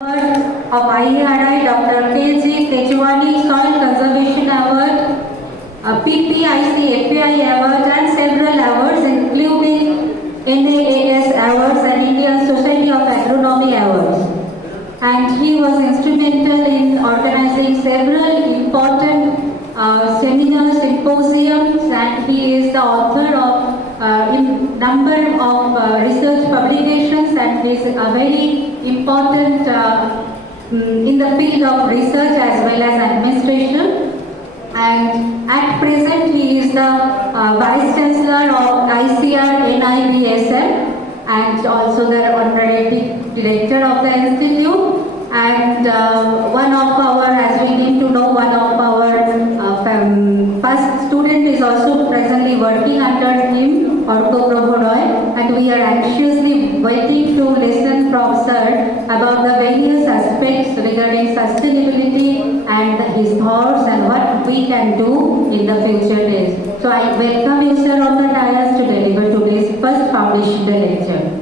of IARI Dr. K.G. Kejwani Soil Conservation Award, PPIC FPI Award and several awards including NAAS Awards and Indian Society of Agronomy Awards. And he was instrumental in organizing several important seminars, symposiums, and he is the author of number of research publications, and he is a very important in the field of research as well as administration. And at present he is the Vice Chancellor of ICR NIBSM and also the Honorary Director of the Institute. And one of our, as we need to know, one of our first student is also presently working under him, Orko Prabhu, and we are anxiously waiting to listen from Sir about the various aspects regarding sustainability and his thoughts and what we can do in the future days. So I welcome you, Sir, on the dais to deliver today's first foundation lecture.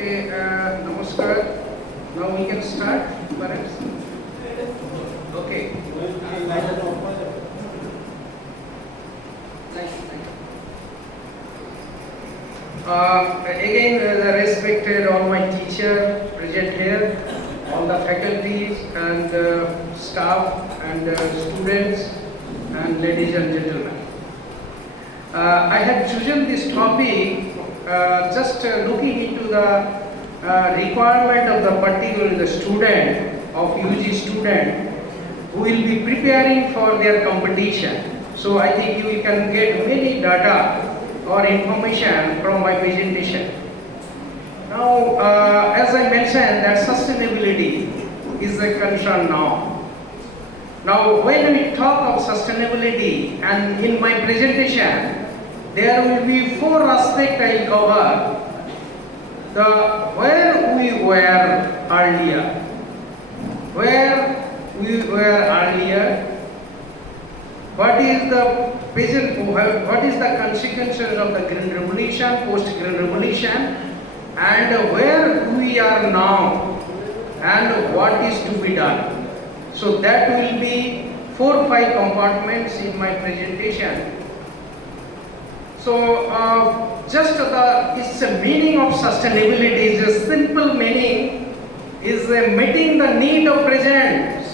Namaskar. Now we can start, perhaps. Okay. Again, the respected all my teacher present here, all the faculties and staff and students and ladies and gentlemen. I have chosen this topic just looking into the requirement of the particular student, of UG student, who will be preparing for their competition. So I think you can get many data or information from my presentation. Now, as I mentioned, that sustainability is a concern now. Now, when we talk of sustainability, and in my presentation, there will be four aspects I will cover. The where we were earlier, what is the present, what is the consequences of the Green Revolution, post-Green Revolution, and where we are now, and what is to be done. So that will be 4 or 5 compartments in my presentation. So just it's a meaning of sustainability is a simple meaning, is meeting the need of present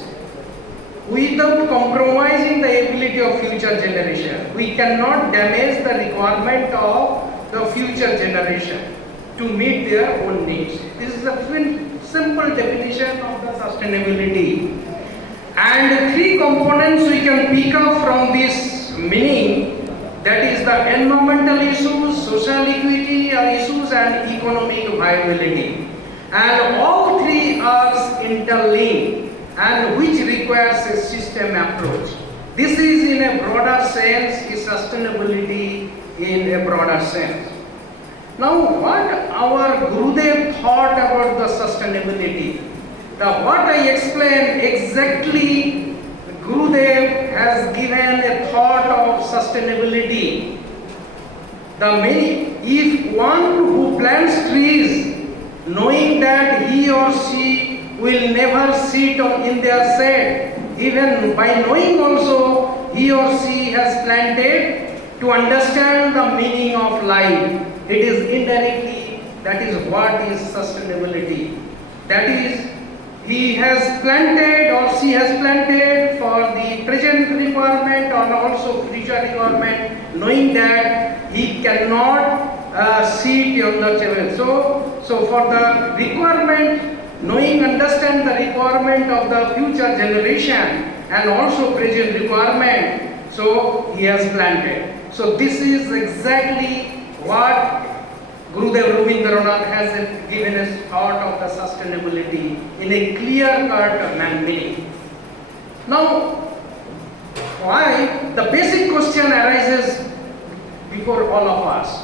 without compromising the ability of future generation. We cannot damage the requirement of the future generation to meet their own needs. This is a simple definition of the sustainability. And 3 components we can pick up from this meaning. That is the environmental issues, social equity issues, and economic viability. And all 3 are interlinked and which requires a system approach. This is in a broader sense, is sustainability in a broader sense. Now, what our Gurudev thought about the sustainability? What I explained exactly, Gurudev has given a thought of sustainability. If one who plants trees, knowing that he or she will never sit in their shade, even by knowing also he or she has planted to understand the meaning of life. It is indirectly, that is what is sustainability. That is, he has planted or she has planted for the present requirement or also future requirement, knowing that he cannot sit on the table. So So for the requirement, knowing, understand the requirement of the future generation and also present requirement, so he has planted. So this is exactly what Gurudev Rabindranath has given us thought of the sustainability in a clear-cut meaning. Now, why the basic question arises before all of us?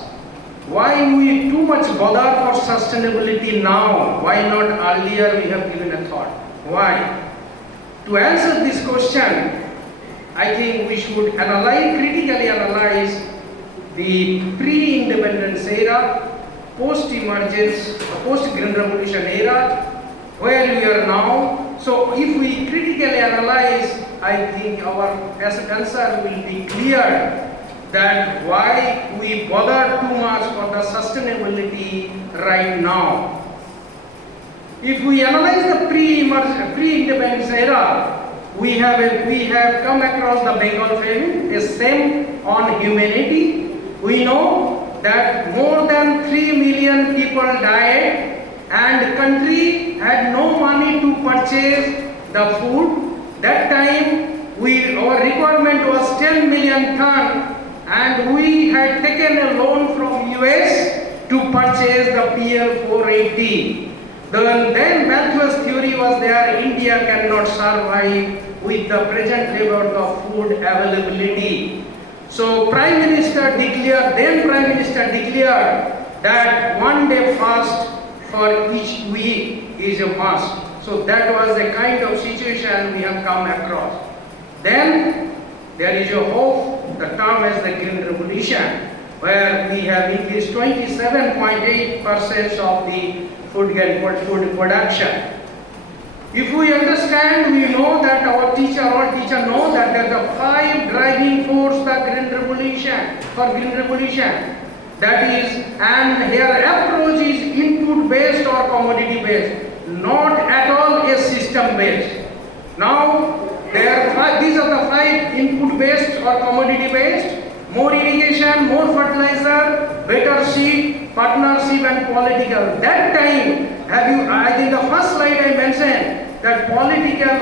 Why we too much bother for sustainability now? Why not earlier we have given a thought? Why? To answer this question, I think we should critically analyze the pre-independence era, post-emergence, post-Green Revolution era, where we are now. So if we critically analyze, I think our answer will be clear that why we bother too much for the sustainability right now. If we analyze the pre-independence era, we have come across the Bengal famine, a shame on humanity. We know that more than 3 million people died and the country had no money to purchase the food. That time our requirement was 10 million ton and we had taken a loan from US to purchase the PL 480. Then Malthus theory was there, India cannot survive with the present level of food availability. So Prime Minister declared that one day fast for each week is a must. So that was the kind of situation we have come across. Then there is a hope, the term as the Green Revolution, where we have increased 27.8% of the food production. If we understand, we know that all teacher know that there are 5 driving forces for Green Revolution. That is, and their approach is input based or commodity based, not at all a system based. Now, these are the 5 input based or commodity based: more irrigation, more fertilizer, better seed, partnership and political. That time, I think the first slide I mentioned that political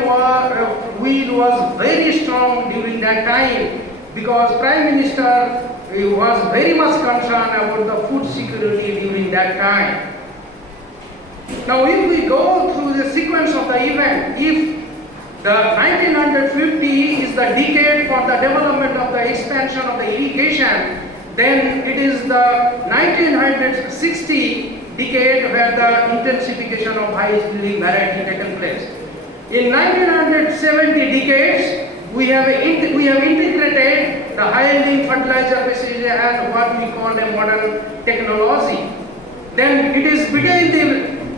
will was very strong during that time because Prime Minister was very much concerned about the food security during that time. Now, if we go through the sequence of the event, if the 1950 is the decade for the development of the expansion of the irrigation, then it is the 1960 decade where the intensification of high-yielding variety taken place. In 1970 decades, we have integrated the high-yielding fertilizer procedure and what we call a modern technology. Then it is between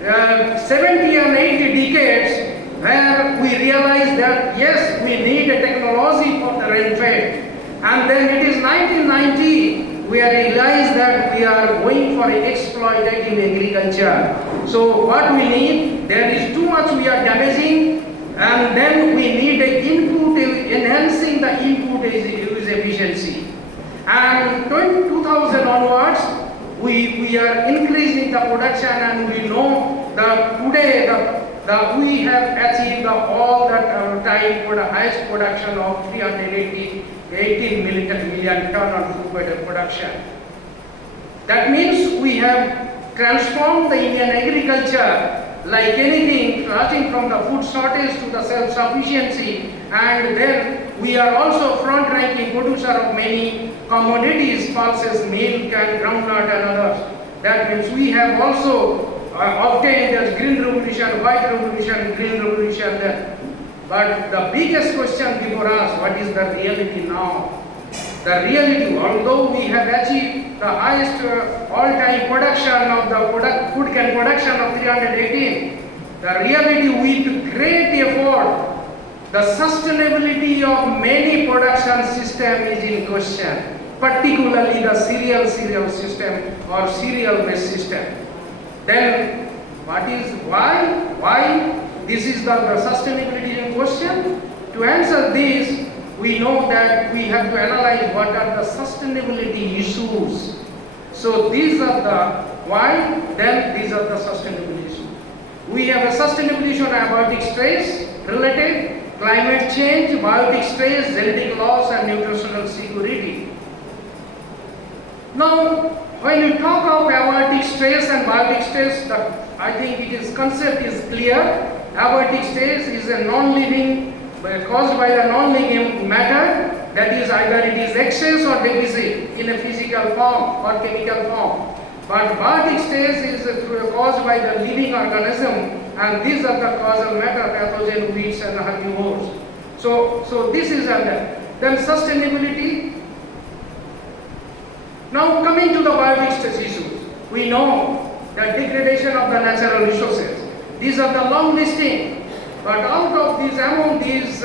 the 70 and 80 decades where we realize that yes, we need a technology for the rainfed. And then it is 1990 we realize that we are going for exploitative agriculture. So what we need, there is too much we are damaging, and then we need a input, enhancing the input use efficiency. And 2000 onwards, we are increasing the production, and we know that today we have achieved all that time for the highest production of 318 million ton of food production. That means we have transformed the Indian agriculture like anything, starting from the food shortage to the self-sufficiency, and then we are also front-ranking producer of many commodities, pulses, milk and groundnut and others. That means we have also obtained the Green Revolution, White Revolution, Green Revolution. But the biggest question before us, what is the reality now? The reality, although we have achieved the highest all-time production of the food can production of 318, the reality with great effort, the sustainability of many production system is in question, particularly the cereal system or cereal-based system. Then why this is the sustainability in question? To answer this, we know that we have to analyze what are the sustainability issues. So these are the why, then these are the sustainable issues. We have a sustainable issue on abiotic stress related, climate change, biotic stress, genetic loss and nutritional security. Now, when you talk of abiotic stress and biotic stress, I think concept is clear. Abiotic stress is a non-living caused by a non-living matter, that is either it is excess or deficit in a physical form or chemical form. But biotic stress is caused by the living organism, and these are the causal matter, pathogen, weeds and herbivores. So this is under. Then sustainability. Now coming to the biotic stress issues, we know the degradation of the natural resources. These are the long listing. But out of these, among these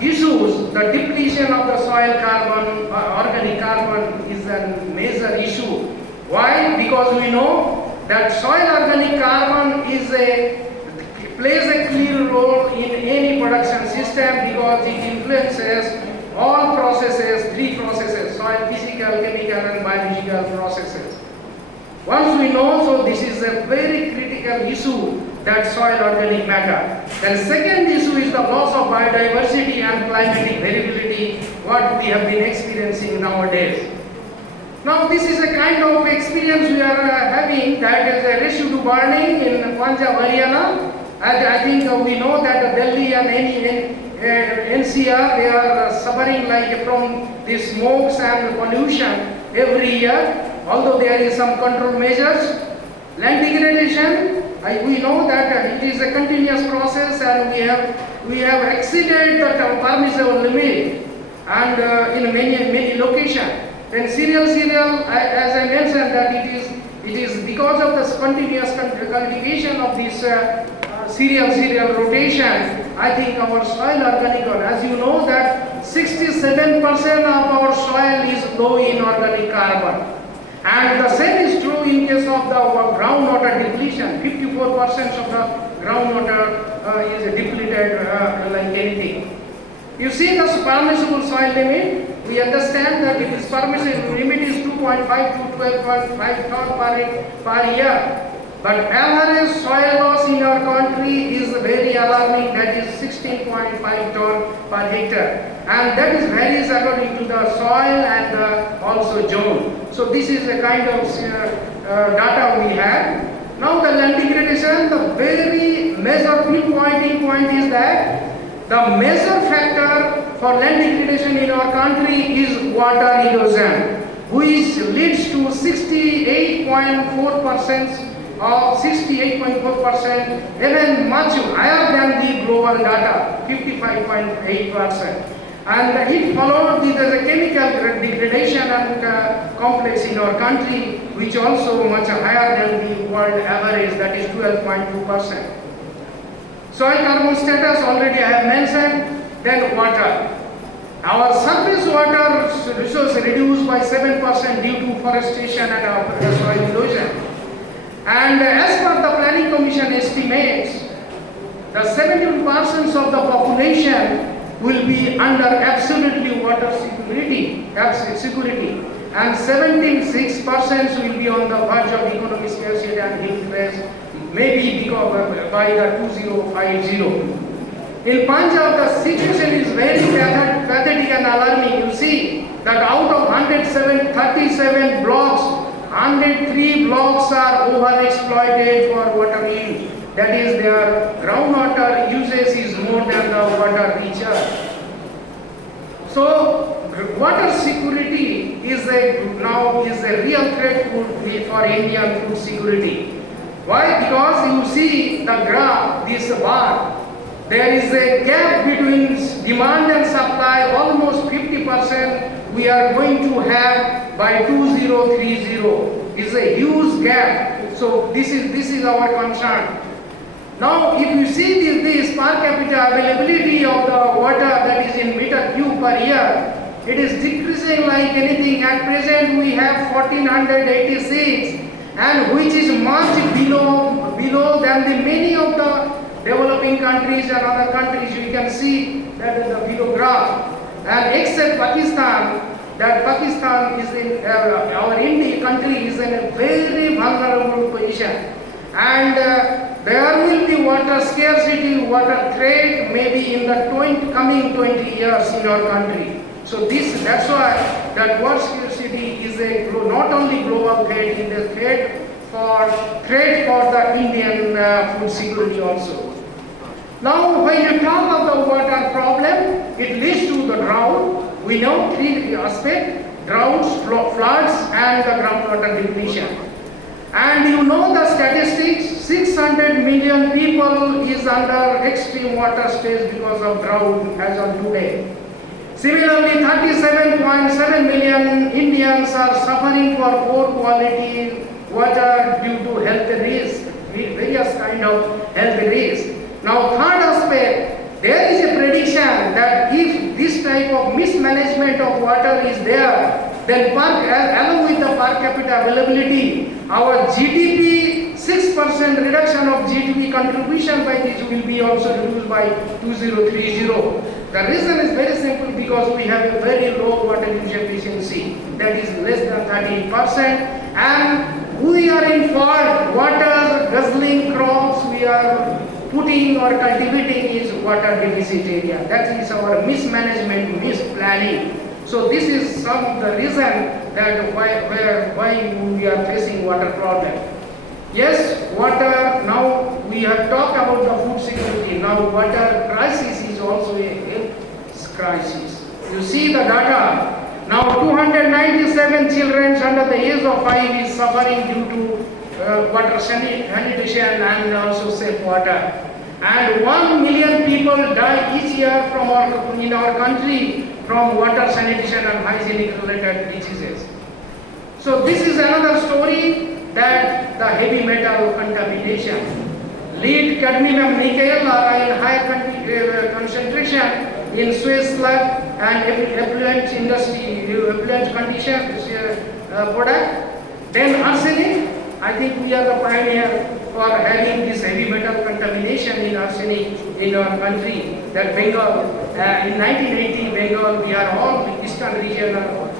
issues, the depletion of the soil carbon, organic carbon is a major issue. Why? Because we know that soil organic carbon plays a clear role in any production system because it influences all processes, three processes, soil, physical, chemical and biological processes. Once we know, so this is a very critical issue, that soil organic matter. Then second issue is the loss of biodiversity and climatic variability, what we have been experiencing nowadays. Now this is a kind of experience we are having, that is a residue burning in Punjab, Haryana. And I think we know that Delhi and NCR, they are suffering like from this smokes and pollution every year. Although there is some control measures. Land degradation, we know that it is a continuous process, and we have exceeded the permissible limit, and in many locations. Then cereal, as I mentioned, that it is because of the continuous cultivation of this cereal rotation. I think our soil organic, as you know, that 67% of our soil is low in organic carbon. And the same is true in case of the groundwater depletion. 54% of the groundwater is depleted like anything. You see the permissible soil limit. We understand that this permissible limit is 2.5 to 12.5 ton per year. But average soil loss in our country is very alarming, that is 16.5 ton per hectare. And that is varies according to the soil and also zone. So this is a kind of data we have. Now the land degradation, the very major pinpointing point is that the major factor for land degradation in our country is water erosion, which leads to 68.4%, even much higher than the global data, 55.8%. And it followed with the chemical degradation and complex in our country, which also much higher than the world average, that is 12.2%. Soil carbon status already I have mentioned. Then water. Our surface water resource reduced by 7% due to forestation and soil erosion. And as per the Planning Commission estimates, the 70% of the population will be under absolutely water security, and 76% will be on the verge of economic scarcity and heat stress, maybe because by the 2050. In Punjab, the situation is very pathetic and alarming. You see that out of 137 blocks, 103 blocks are overexploited for water use. That is, their groundwater usage is more than the water recharge. So, water security is now a real threat for Indian food security. Why? Because you see the graph, this bar, there is a gap between demand and supply, almost 50% we are going to have by 2030. It's a huge gap. So this is our concern. Now if you see this per capita availability of the water, that is in meter cube per year, it is decreasing like anything. At present we have 1486, and which is much below than the many of the developing countries and other countries. You can see that in the below graph. And except Pakistan, that Pakistan is in, our India country is in a very vulnerable position. And there will be water scarcity, water threat maybe in the coming 20 years in our country. So that's why that water scarcity is not only global threat, it is a threat for the Indian food security also. Now, when you talk of the water problem, it leads to the drought. We know three aspects: droughts, floods, and the groundwater depletion. And you know the statistics: 600 million people is under extreme water stress because of drought as of today. Similarly, 37.7 million Indians are suffering for poor quality water due to health risks, various kind of health risks. Now, third aspect, there is a prediction that if this type of mismanagement of water is there, then along with the per capita availability, our GDP, 6% reduction of GDP contribution by this will be also reduced by 2030. The reason is very simple, because we have a very low water use efficiency, that is less than 13%, and we are in fault. Water guzzling crops we are putting or cultivating is water deficit area. That is our mismanagement, misplanning. So this is some of the reason that why we are facing water problem. Yes, water, now we have talked about the food security. Now water crisis is also a health crisis. You see the data. Now 297 children under the age of 5 is suffering due to water sanitation and also safe water. And 1 million people die each year in our country from water sanitation and hygienic related diseases. So this is another story, that the heavy metal contamination. Lead, cadmium, nickel are in high concentration in sewage sludge and effluent industry, effluent condition product. Then arsenic, I think we are the pioneer for having this heavy metal contamination in arsenic in our country. That Bengal, in 1980, Bengal, we are all eastern region,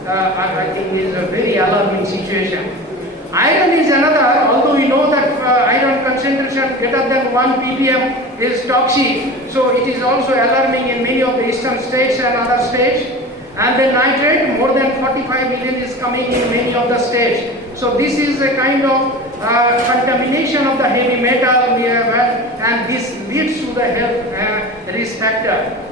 I think is a very alarming situation. Iron is another, although we know that iron concentration greater than 1 ppm is toxic, so it is also alarming in many of the eastern states and other states. And then nitrate, more than 45 million is coming in many of the states. So this is a kind of contamination of the heavy metal we have, and this leads to the health risk factor.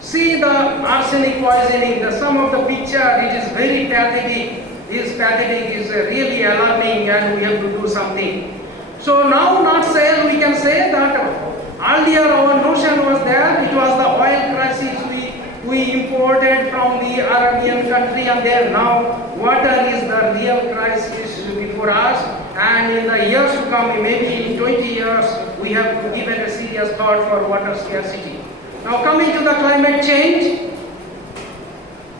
See the arsenic poisoning, the sum of the picture, it is very pathetic. This pathetic is really alarming, and we have to do something. So now, we can say that earlier our notion was there, it was the oil crisis we imported from the Arabian country, and there now water is the real crisis before us, and in the years to come, maybe in 20 years, we have given a serious thought for water scarcity. Now coming to the climate change,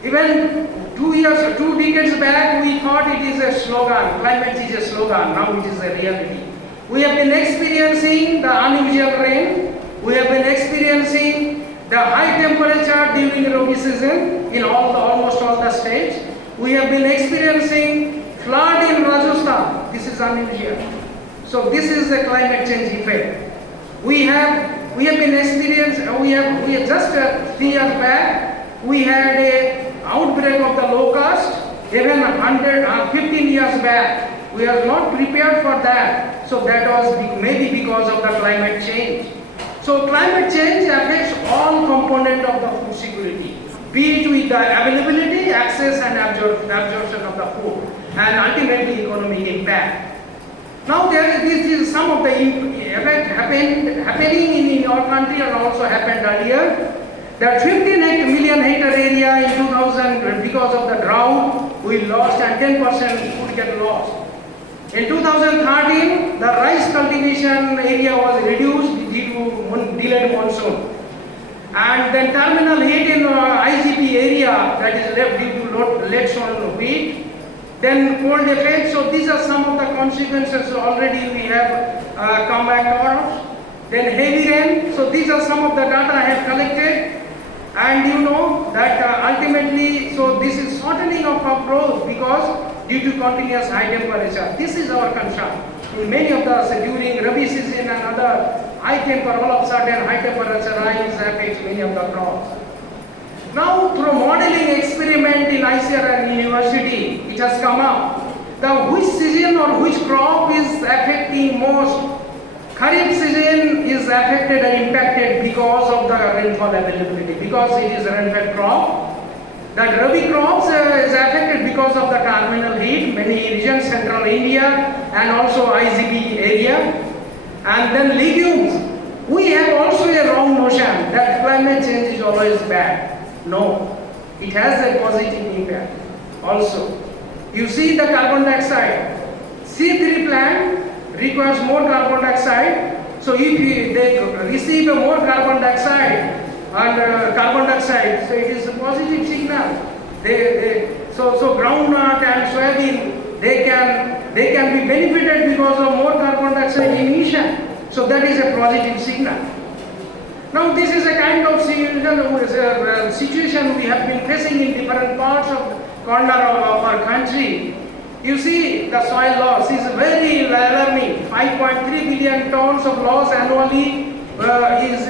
even 2 decades back, we thought it is a slogan, climate is a slogan, now it is a reality. We have been experiencing the unusual rain, we have been experiencing the high temperature during Rabi season in almost all the states. We have been experiencing flood in Rajasthan, this is unusual. So this is the climate change effect. We have been experiencing, we have just 3 years back, we had a outbreak of the locust, even 15 years back. We are not prepared for that. So that was maybe because of the climate change. So climate change affects all components of the food security, be it with the availability, access and absorption of the food, and ultimately economic impact. Now this is some of the effect happening in our country and also happened earlier. That 15 million hectare area in 2000, because of the drought, we lost, and 10% food get lost. In 2013, the rice cultivation area was reduced due to delayed monsoon. And then terminal heat in IGP area, that is left due to late on wheat. Then cold effect, so these are some of the consequences already we have come back to us. Then heavy rain, so these are some of the data I have collected. And you know that ultimately, so this is shortening of crop growth because due to continuous high temperature. This is our concern. In many of the during Rabi season and other high temperature, all of a sudden high temperature rise affects many of the crops. Now through modeling experiment in ICR and university, it has come up that which season or which crop is affecting most. Kharif season is affected and impacted because of the rainfall availability, because it is a rainfall crop. That Rabi crops is affected because of the terminal heat, many regions, central India and also IGB area. And then legumes, we have also a wrong notion that climate change is always bad. No, it has a positive impact also. You see the carbon dioxide, C3 plant requires more carbon dioxide. So if they receive more carbon dioxide, so it is a positive signal. So groundnut and soybean, they can be benefited because of more carbon dioxide emission. So that is a positive signal. Now this is a kind of situation we have been facing in different parts of corner of our country. You see, the soil loss is very alarming. 5.3 billion tons of loss annually is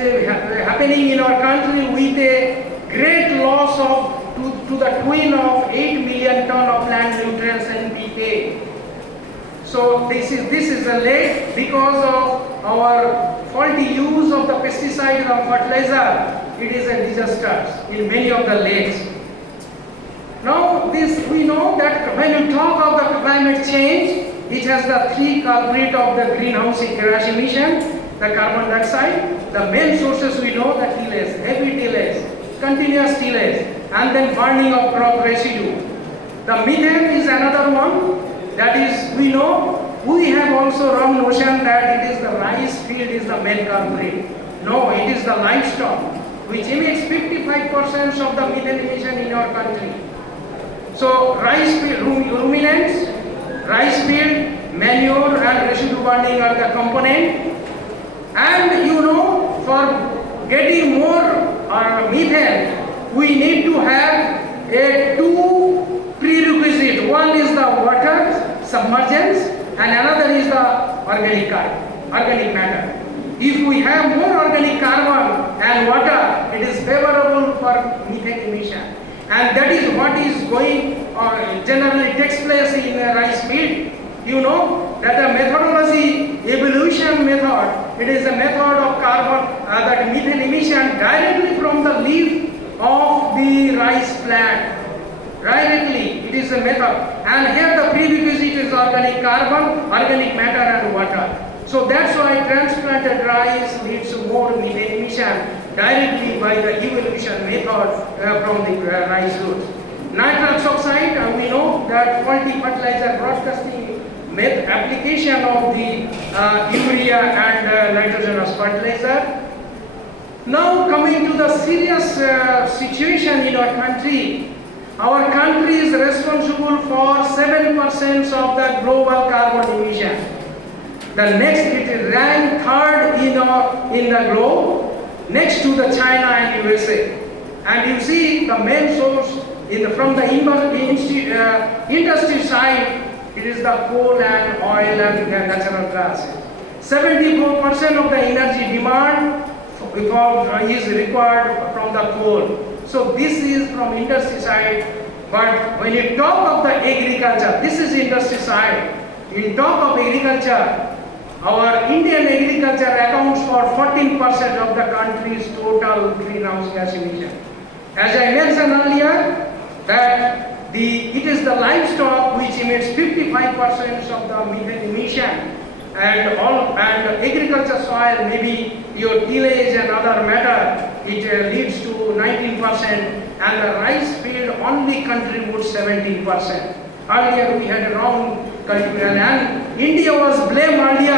happening in our country, with a great loss of to the tune of 8 million ton of plant nutrients NPK. So this is a late because of our faulty use of the pesticide and fertilizer. It is a disaster in many of the lakes. Now we know that when you talk of the climate change, it has the three culprit of the greenhouse gas emission, the carbon dioxide. The main sources we know, the tillage, heavy tillage, continuous tillage, and then burning of crop residue. The methane is another one. That is, we know, we have also wrong notion that it is the rice field is the main culprit. No, it is the livestock, which emits 55% of the methane emission in our country. So rice field, ruminants, rice field, manure and residue burning are the component. And you know, for getting more methane, we need to have two prerequisites. One is the water submergence and another is the organic matter. If we have more organic carbon and water, it is favorable for methane emission. And that is what is going generally takes place in a rice field. You know that the methodology, evolution method, it is a method of carbon, that methane emission directly from the leaf of the rice plant. Directly, it is a method. And here the prerequisite is organic carbon, organic matter and water. So that's why transplanted rice leads to more methane emission directly by the evolution method from the rice roots. Nitrous oxide, we know that faulty fertilizer broadcasting application of the urea and nitrogenous fertilizer. Now coming to the serious situation in our country. Our country is responsible for 7% of the global carbon emission. The next, it is ranked third in the globe, next to the China and USA. And you see the main source from the industry side, it is the coal and oil and natural gas. 74% of the energy demand is required from the coal. So this is from industry side. But when you talk of the agriculture, this is industry side. In talk of agriculture, our Indian agriculture accounts for 14% of the country's total greenhouse gas emission. As I mentioned earlier, that it is the livestock which emits 55% of the methane emission, and agriculture soil, maybe your tillage and other matter, it leads to 19%, and the rice field only contributes 17%. Earlier we had a wrong cultivation, and India was blamed earlier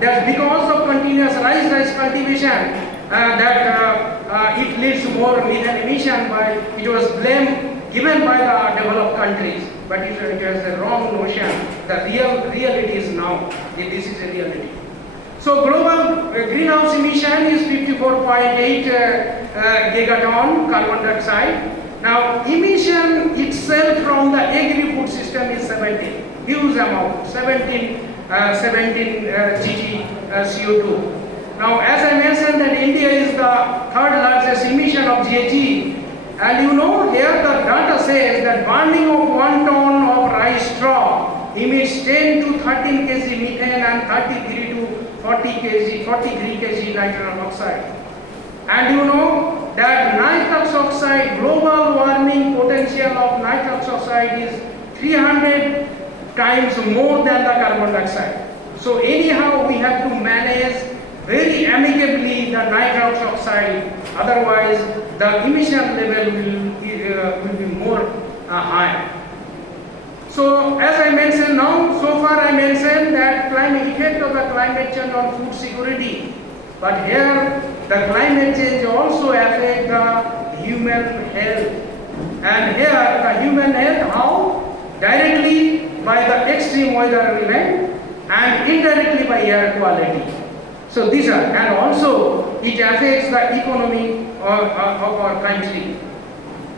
that because of continuous rice cultivation, it leads to more methane emission. It was blame given by the developed countries, but it was a wrong notion. The reality is now, this is a reality. So global greenhouse emission is 54.8 gigaton carbon dioxide. Now emission itself from the agri-food system is 17, huge amount, 17 GG CO2. Now as I mentioned that India is the third largest emission of GHG, and you know here the data says that burning of 1 ton of rice straw emits 10 to 13 kg methane and 33 to 43 kg nitrogen oxide. And you know that nitrous oxide, global warming potential of nitrous oxide is 300 times more than the carbon dioxide. So anyhow we have to manage very amicably the nitrous oxide, otherwise the emission level will be more high. So as I mentioned now, so far I mentioned that climate effect of the climate change on food security. But here the climate change also affect the human health. And here the human health how? Directly by the extreme weather event and indirectly by air quality. So these are, and also it affects the economy of our country.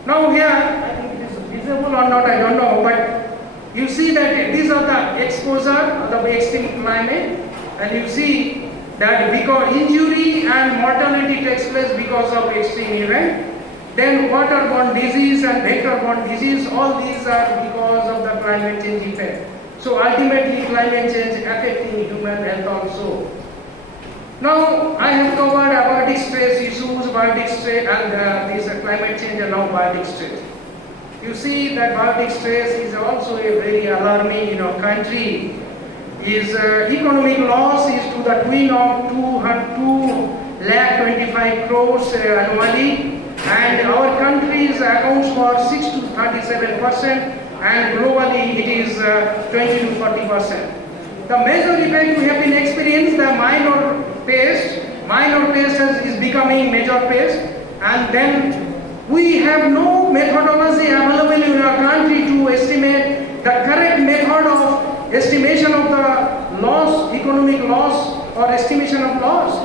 Now here, I think it is visible or not, I don't know, but you see that these are the exposure of the extreme climate, and you see that because injury and mortality takes place because of extreme event. Then waterborne disease and vector-borne disease, all these are because of the climate change effect. So ultimately climate change affecting human health also. Now I have covered biotic stress issues, biotic stress and this climate change and now biotic stress. You see that biotic stress is also a very alarming in our country. Is economic loss is to the tune of 225 crores annually, and our country accounts for 6 to 37%, and globally it is 20 to 40%. The major effect we have been experiencing the minor pest is becoming major pest, and then we have no methodology available in our country to estimate the correct method of estimation of the loss, economic loss or estimation of loss.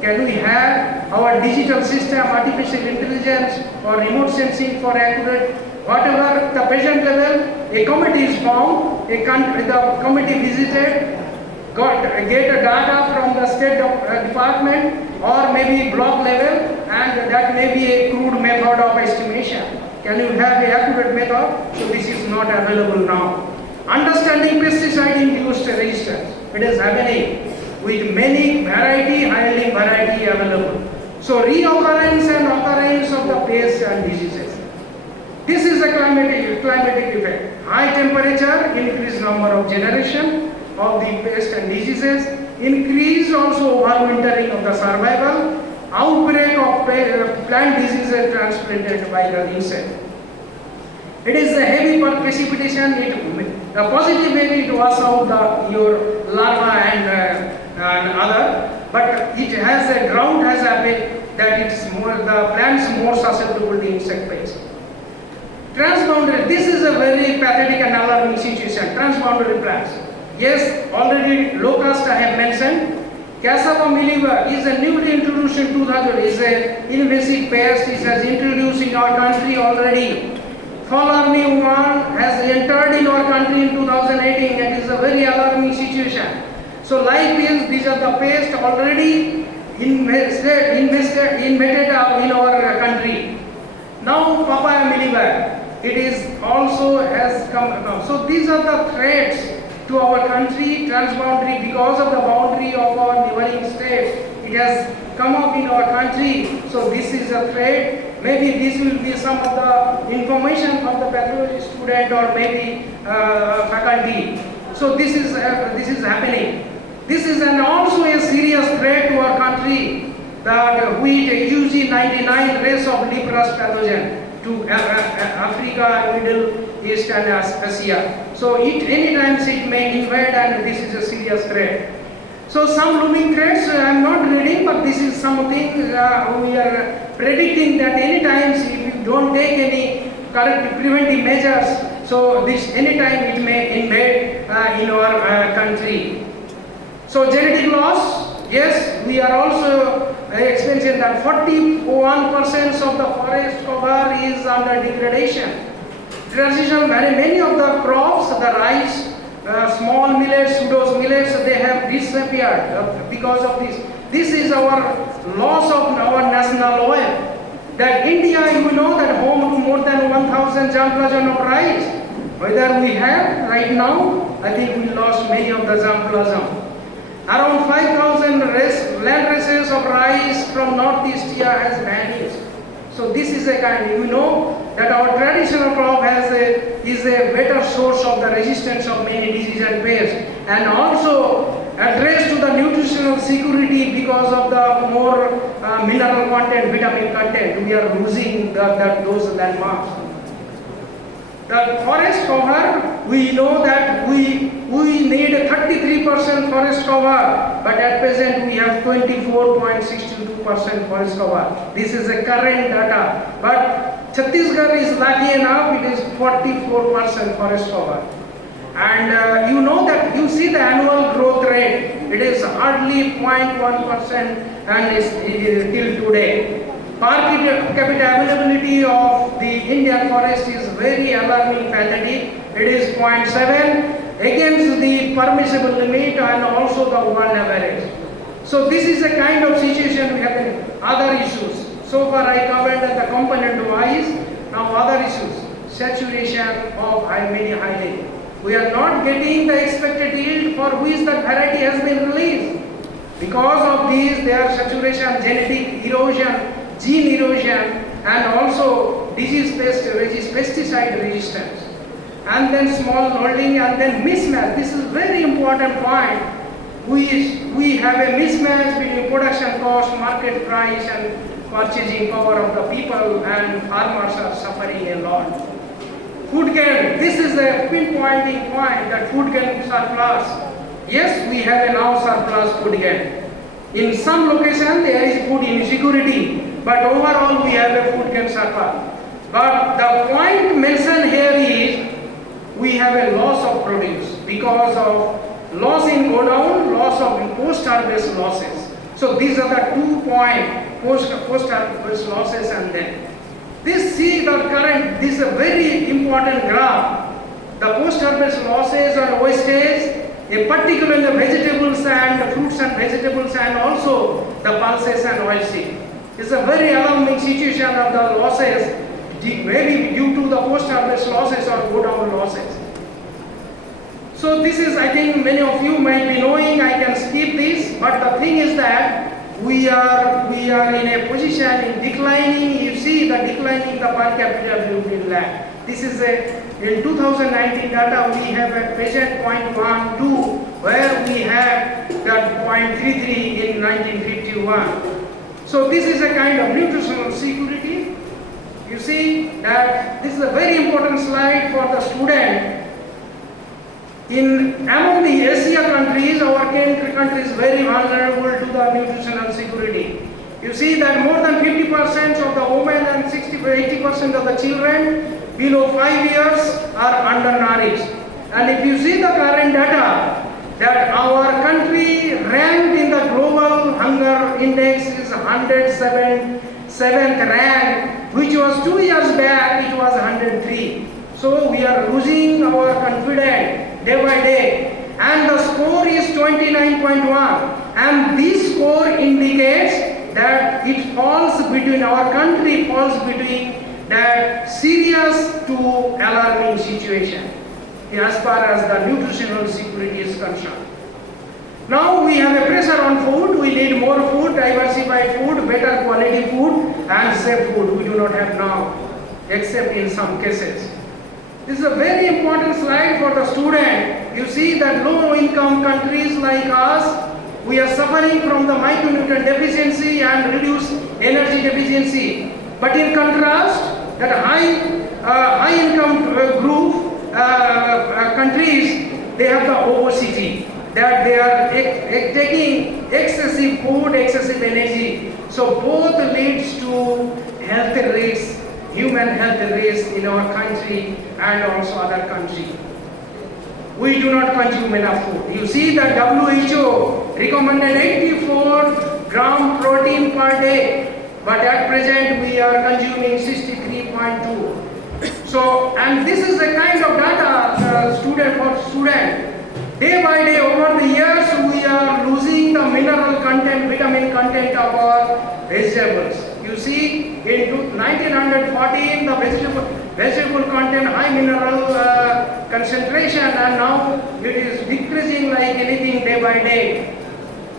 Can we have our digital system, artificial intelligence or remote sensing for accurate, whatever the present level, a committee is formed, the committee visited, get data from the state department or maybe block level, and that may be a crude method of estimation. Can you have the accurate method? So this is not available now. Understanding pesticide-induced resistance, it is happening with many highly variety available. So reoccurrence and occurrence of the pests and diseases. This is a climatic effect. High temperature, increased number of generation of the pests and diseases, increase also overwintering of the survival, outbreak of plant diseases transplanted by the insect. It is a heavy precipitation. The positive way it washes out your larva and other, but it has a ground has a way that it's more the plants more susceptible to insect pests. Transboundary. This is a very pathetic and alarming situation. Transboundary plants. Yes, already locust I have mentioned. Cassava millivore is a newly introduced in 2000. Is an invasive pest. It has introduced in our country already. Fall armyworm has entered in our country in 2018. It is a very alarming situation. So like this, these are the pests already invested in our country. Now papaya millivore, it is also has come now. So these are the threats to our country, transboundary, because of the boundary of our neighboring states. It has come up in our country. So this is a threat. Maybe this will be some of the information of the pathology student or maybe faculty. So this is happening. This is also a serious threat to our country, that wheat UG99 race of leprous pathogen to Africa, Middle East and Asia. So any times it may invade, and this is a serious threat. So some looming threats I am not reading, but this is something we are predicting that any times if you don't take any correct preventive measures, so this any time it may invade in our country. So genetic loss, Yes, we are also experiencing that 41% of the forest cover is under degradation. Traditional, many of the crops, the rice, small millets, pseudo millets, they have disappeared because of this. This is our loss of our national oil. That India, you know, that home to more than 1,000 jamplajan of rice. Whether we have right now, I think we lost many of the jamplajan. Around 5,000 land races of rice from Northeast India has vanished. So this is a kind, you know, that our traditional crop is a better source of the resistance of many diseases and pests, and also address to the nutritional security because of the more mineral content, vitamin content. We are losing those landmarks. The forest cover, we know that we need a 33% forest cover, but at present we have 24.62% forest cover. This is the current data. But Chhattisgarh is lucky enough, it is 44% forest cover. And you know that you see the annual growth rate, it is hardly 0.1% and is till today. Per capita availability of the Indian forest is very alarming, pathetic. It is 0.7 against the permissible limit and also the world average. So this is a kind of situation we have in other issues. So far I covered the component wise. Now other issues, saturation of many highly. We are not getting the expected yield for which the variety has been released. Because of these, there are saturation, genetic erosion, gene erosion, and also pesticide resistance. And then small holding and then mismatch. This is very important point. We have a mismatch between production cost, market price, and purchasing power of the people, and farmers are suffering a lot. Food grain, this is a pinpointing point, that food grain surplus. Yes, we have a now surplus food grain. In some location there is food insecurity, but overall we have a food grain surplus. But the point mentioned here is we have a loss of produce because of loss in go down, loss of post-harvest losses. So these are the 2 points, post-harvest losses and then. This is a very important graph. The post-harvest losses or wastage, particularly the vegetables and fruits and vegetables, and also the pulses and oilseed. It's a very alarming situation of the losses, maybe due to the post-harvest losses or go down losses. So this is, I think many of you might be knowing, I can skip this, but the thing is that we are in a position in declining. You see the declining the per capita availability in land. This is in 2019 data we have at present 0.12, where we had that 0.33 in 1951. So this is a kind of nutritional security. You see that this is a very important slide for the student. Among the Asia countries, our country is very vulnerable to the nutritional security. You see that more than 50% of the women and 60-80% of the children below 5 years are undernourished. And if you see the current data, that our country ranked in the global hunger index is 107th rank, which was 2 years back, it was 103. So we are losing our confidence day by day, and the score is 29.1, and this score indicates that it falls between, our country falls between that serious to alarming situation as far as the nutritional security is concerned. Now we have a pressure on food. We need more food, diversified food, better quality food, and safe food. We do not have now, except in some cases. This is a very important slide for the student. You see that low-income countries like us, we are suffering from the micronutrient deficiency and reduced energy deficiency. But in contrast, that high-income group countries, they have the obesity, that they are taking excessive food, excessive energy. So both leads to health risks, human health risks in our country and also other countries. We do not consume enough food. You see that WHO recommended 84 gram protein per day, but at present we are consuming 63.2. So, and this is the kind of data student for student. Day by day, over the years, we are losing the mineral content, vitamin content of our vegetables. You see, in 1914, the vegetable content high mineral concentration, and now it is decreasing like anything day by day.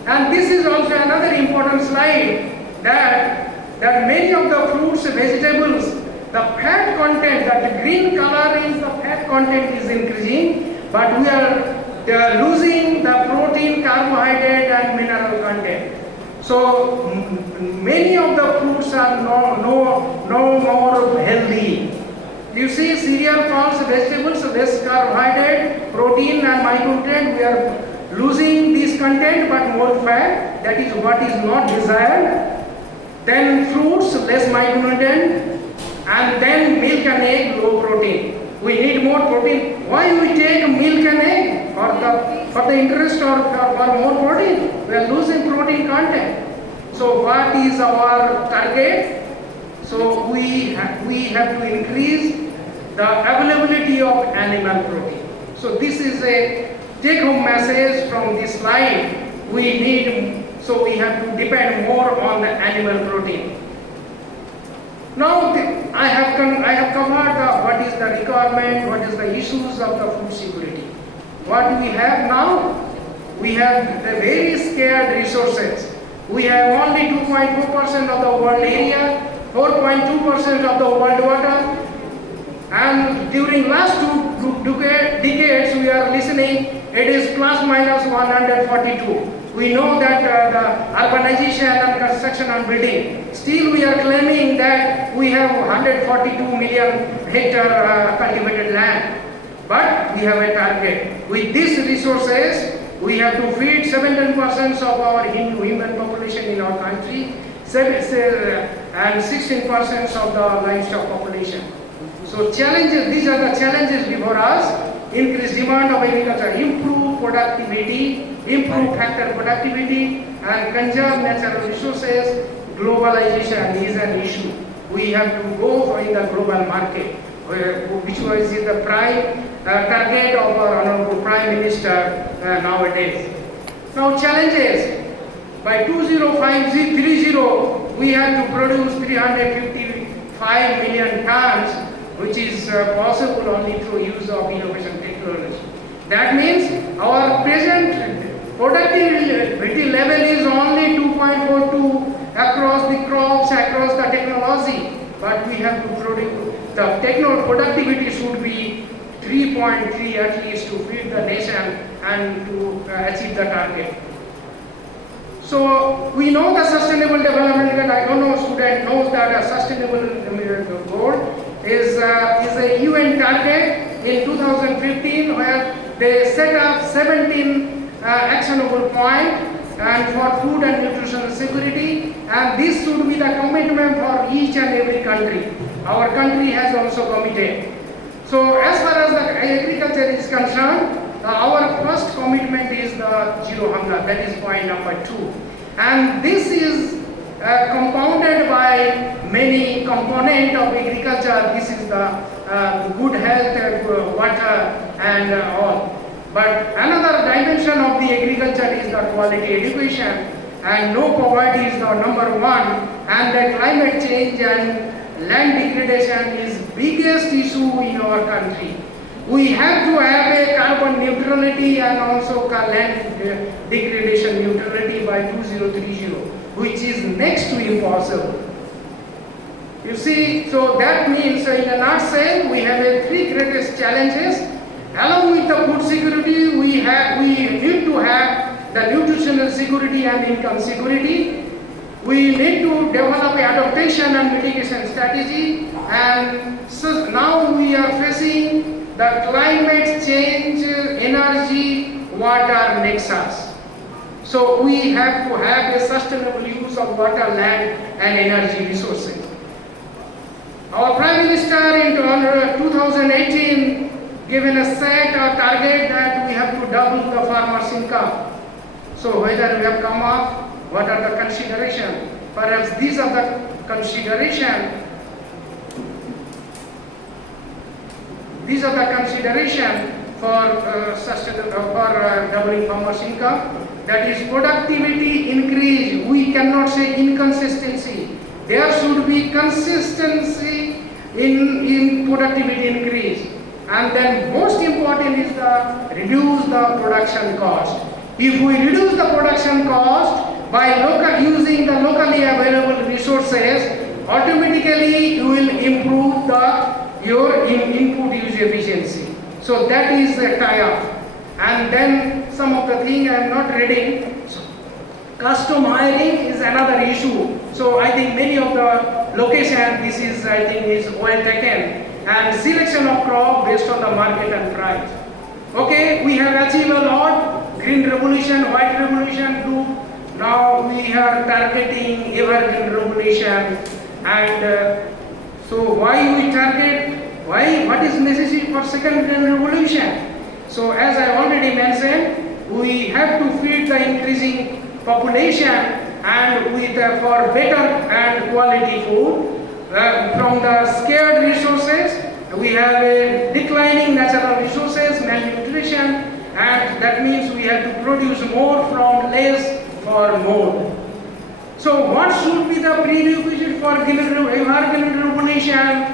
And this is also another important slide that many of the fruits, vegetables, the fat content, that green color is the fat content is increasing, but we are losing the protein, carbohydrate and mineral content. So many of the fruits are no more healthy. You see, cereal, pulse, vegetables, less carbohydrate, protein and micronutrient, we are losing this content but more fat, that is what is not desired. Then fruits, less micronutrient, and then milk and egg, low protein. We need more protein. Why we take milk and egg? For the interest or for more protein? We are losing protein content. So what is our target? So we have to increase the availability of animal protein. So this is a take-home message from this slide. So we have to depend more on the animal protein. Now I have covered what is the requirement, what is the issues of the food security. What do we have now? We have the very scarce resources. We have only 2.4% of the world area, 4.2% of the world water, and during last two decades we are listening, it is plus minus 142. We know that the urbanization and construction and building, still we are claiming that we have 142 million hectare cultivated land. But we have a target. With these resources, we have to feed 17% of our human population in our country, and 16% of the livestock population. So challenges, these are the challenges before us. Increased demand of agriculture, improve productivity, improve factor productivity, and conserve natural resources. Globalization is an issue. We have to go in the global market, which was the prime target of our Honorable Prime Minister nowadays. Now challenges. By 2030, we have to produce 355 million tons, which is possible only through use of innovation technology. That means our present productivity level is only 2.42 across the crops, across the technology, but we have to produce, the productivity should be 3.3 at least to feed the nation and to achieve the target. So we know the sustainable development, and I don't know student knows that a sustainable goal is a UN target in 2015 where they set up 17 actionable points and for food and nutritional security, and this should be the commitment for each and every country. Our country has also committed. So as far as the agriculture is concerned, our first commitment is the zero hunger, that is point number 2. And this is compounded by many components of agriculture. This is the good health, water and all. But another dimension of the agriculture is the quality education, and no poverty is the number 1, and the climate change and land degradation is biggest issue in our country. We have to have a carbon neutrality and also land degradation neutrality by 2030, which is next to impossible. You see, so that means in a nutshell, we have 3 greatest challenges. Along with the food security, we need to have the nutritional security and income security. We need to develop adaptation and mitigation strategy, and so now we are facing the climate change, energy, water nexus. So we have to have a sustainable use of water, land and energy resources. Our Prime Minister in 2018 given a set a target that we have to double the farmers' income. So whether we have come up, what are the considerations? Perhaps these are the considerations. These are the considerations for doubling farmers' income. That is productivity increase. We cannot say inconsistency. There should be consistency in productivity increase. And then most important is the reduce the production cost. If we reduce the production cost by using the locally available resources, automatically you will improve your input use efficiency. So that is the tie-up. And then some of the things I am not reading. So, custom hiring is another issue. So I think many of the location, this is I think is well taken. And selection of crop based on the market and price. Okay, we have achieved a lot. Green revolution, white revolution, blue. Now we are targeting evergreen revolution. And so why we target? Why? What is necessary for second green revolution? So as I already mentioned, we have to feed the increasing population and for better and quality food. From the scarce resources, we have a declining natural resources, malnutrition, and that means we have to produce more from less for more. So what should be the prerequisite for green revolution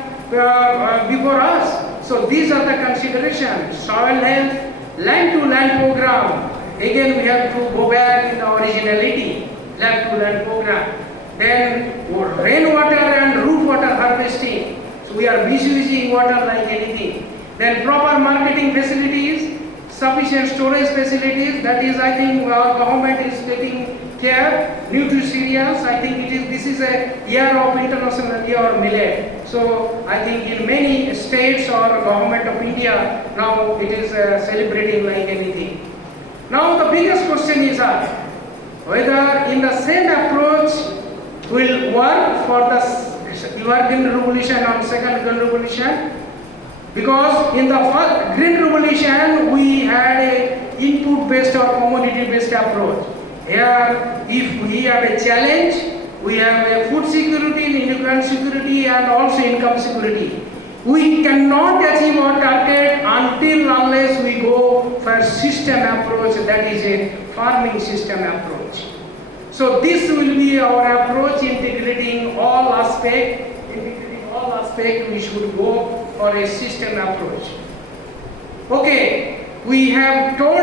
before us? So these are the considerations: soil health, land-to-land program. Again, we have to go back in the originality, land-to-land program. Then rainwater and root water harvesting. So we are misusing water like anything. Then proper marketing facilities, sufficient storage facilities. That is, I think our government is taking care. Nutricerials. I think this is a year of international year of millet. So I think in many states or government of India now it is celebrating like anything. Now the biggest question is whether in the same approach will work for the green revolution and second green revolution, because in the first green revolution we had a input based or commodity based approach. Here if we have a challenge, we have a food security, nutrient security and also income security. We cannot achieve our target unless we go for system approach, that is a farming system approach. So this will be our approach, integrating all aspects. We should go for a system approach. Okay, we have told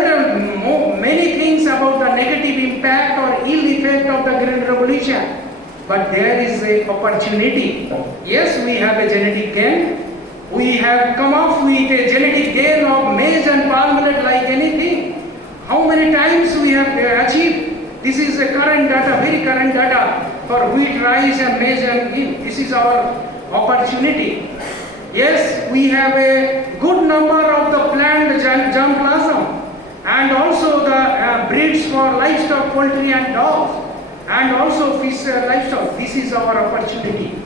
many things about the negative impact or ill effect of the green revolution, but there is an opportunity. Yes, we have a genetic gain. We have come up with a genetic gain of maize and palm millet like anything. How many times we have achieved? This is a current data, very current data for wheat, rice and maize and wheat. This is our opportunity. Yes, we have a good number of the planned germplasm and also the breeds for livestock, poultry and dogs and also fish livestock. This is our opportunity.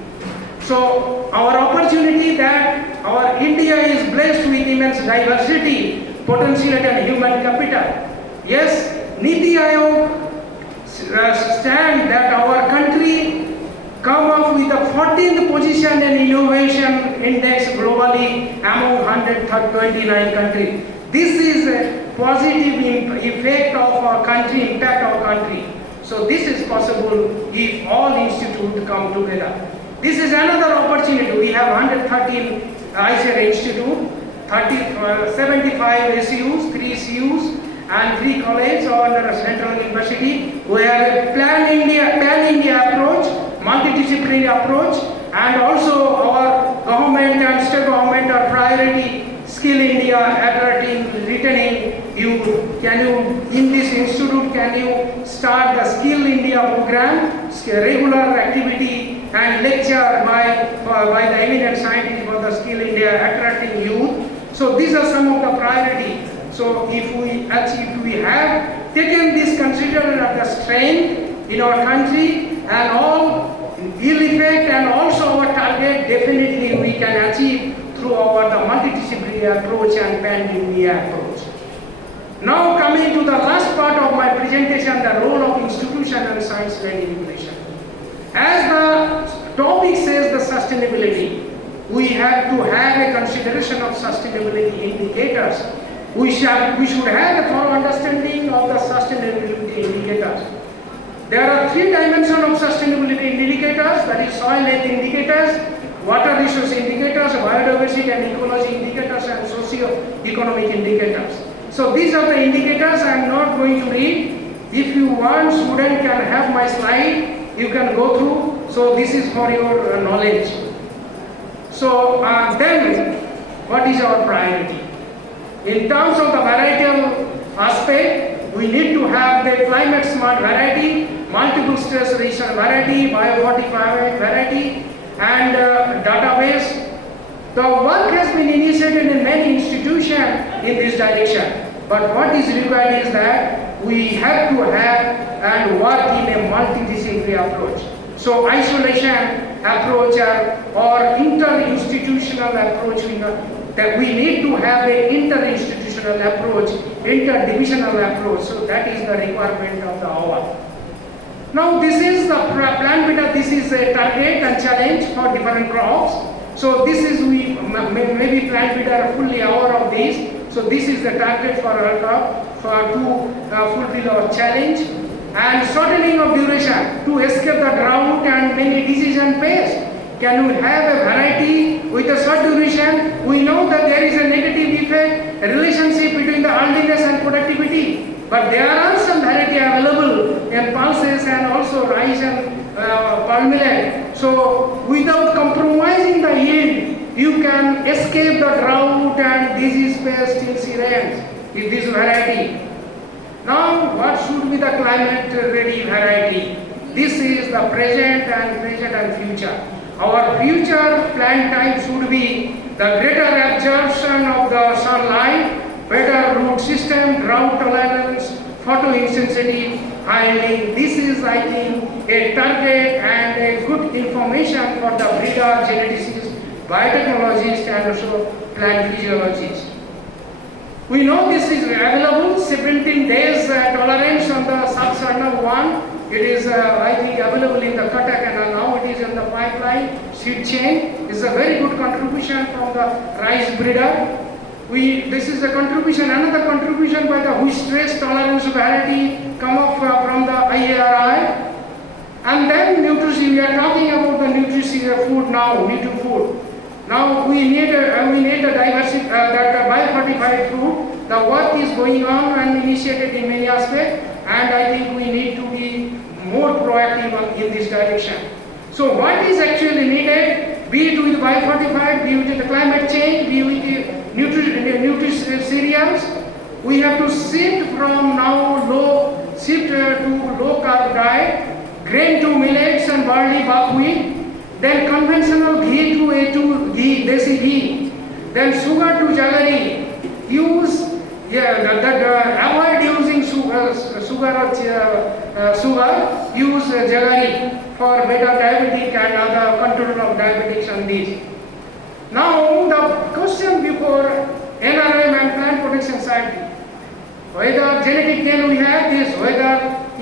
So our opportunity that our India is blessed with immense diversity, potential and human capital. Yes, Niti Aayog stand that our country come up with the 14th position in innovation index globally among 129 countries. This is a positive effect of our country, impact our country. So this is possible if all institutes come together. This is another opportunity. We have 113 ICAR institute, 75 SUs, 3 CUs and 3 colleges or central university. We have a pan-India approach, multidisciplinary approach, and also our government and state government are priority Skill India, attracting, retaining youth. In this institute, can you start the Skill India program, regular activity and lecture by the eminent scientists for the Skill India, attracting youth. So these are some of the priority. So if we have taken this consideration of the strength in our country and all ill effect and also our target, definitely we can achieve through our the multidisciplinary approach and pan-India approach. Now coming to the last part of my presentation, the role of institution and science-led innovation. As the topic says, the sustainability, we have to have a consideration of sustainability indicators. We should have a thorough understanding of the sustainability indicators. There are three dimensions of sustainability indicators, that is soil health indicators, water resource indicators, biodiversity and ecology indicators, and socio-economic indicators. So these are the indicators. I am not going to read. If you want, student can have my slide, you can go through. So this is for your knowledge. So then, what is our priority? In terms of the varietal aspect, we need to have the climate smart variety, multiple stress resistant variety, biofortified variety, and database. The work has been initiated in many institutions in this direction. But what is required is that we have to have and work in a multidisciplinary approach. So isolation approach or inter-institutional approach, that we need to have an inter-institutional approach, inter-divisional approach. So that is the requirement of the hour. Now this is the plan beta, this is a target and challenge for different crops. So this is, we maybe plan beta fully aware of this. So this is the target for our crop to fulfill our challenge. And shortening of duration to escape the drought and many disease and pests. Can we have a variety with a short duration? We know that there is a negative effect, a relationship between the hardiness and productivity. But there are some variety available in pulses and also rice and palm millet. So without compromising the yield, you can escape the drought and disease pest in rains with this variety. Now, what should be the climate-ready variety? This is the present and future. Our future plant type should be the greater absorption of the sunlight, better root system, drought tolerance, photoinsensitive yielding. This is, I think, a target and a good information for the breeder, geneticists, biotechnologists, and also plant physiologists. We know this is available, 17 days tolerance on the sub-Saharan one. It is, I think, available in the Kata canal now. It is in the pipeline, seed chain. This is a very good contribution from the rice breeder. This is a contribution, another contribution by the wheat stress tolerance variety come up from the IARI. And then nutrition, we are talking about the nutrition food now, NutriFood. Now we need a diversity, that biofortified food. The work is going on and initiated in many aspects, and I think we need to be more proactive in this direction. So what is actually needed, be it with biofortified, be it with the climate change, be it with the nutritious cereals, we have to shift from now low carb diet, grain to millets and barley, buckwheat. Then conventional ghee to A2 ghee, desi ghee. Then sugar to jaggery. Avoid using sugar, use jaggery for better diabetic and other control of diabetics and these. Now the question before NRM and plant protection scientist, whether genetic gain we have this, whether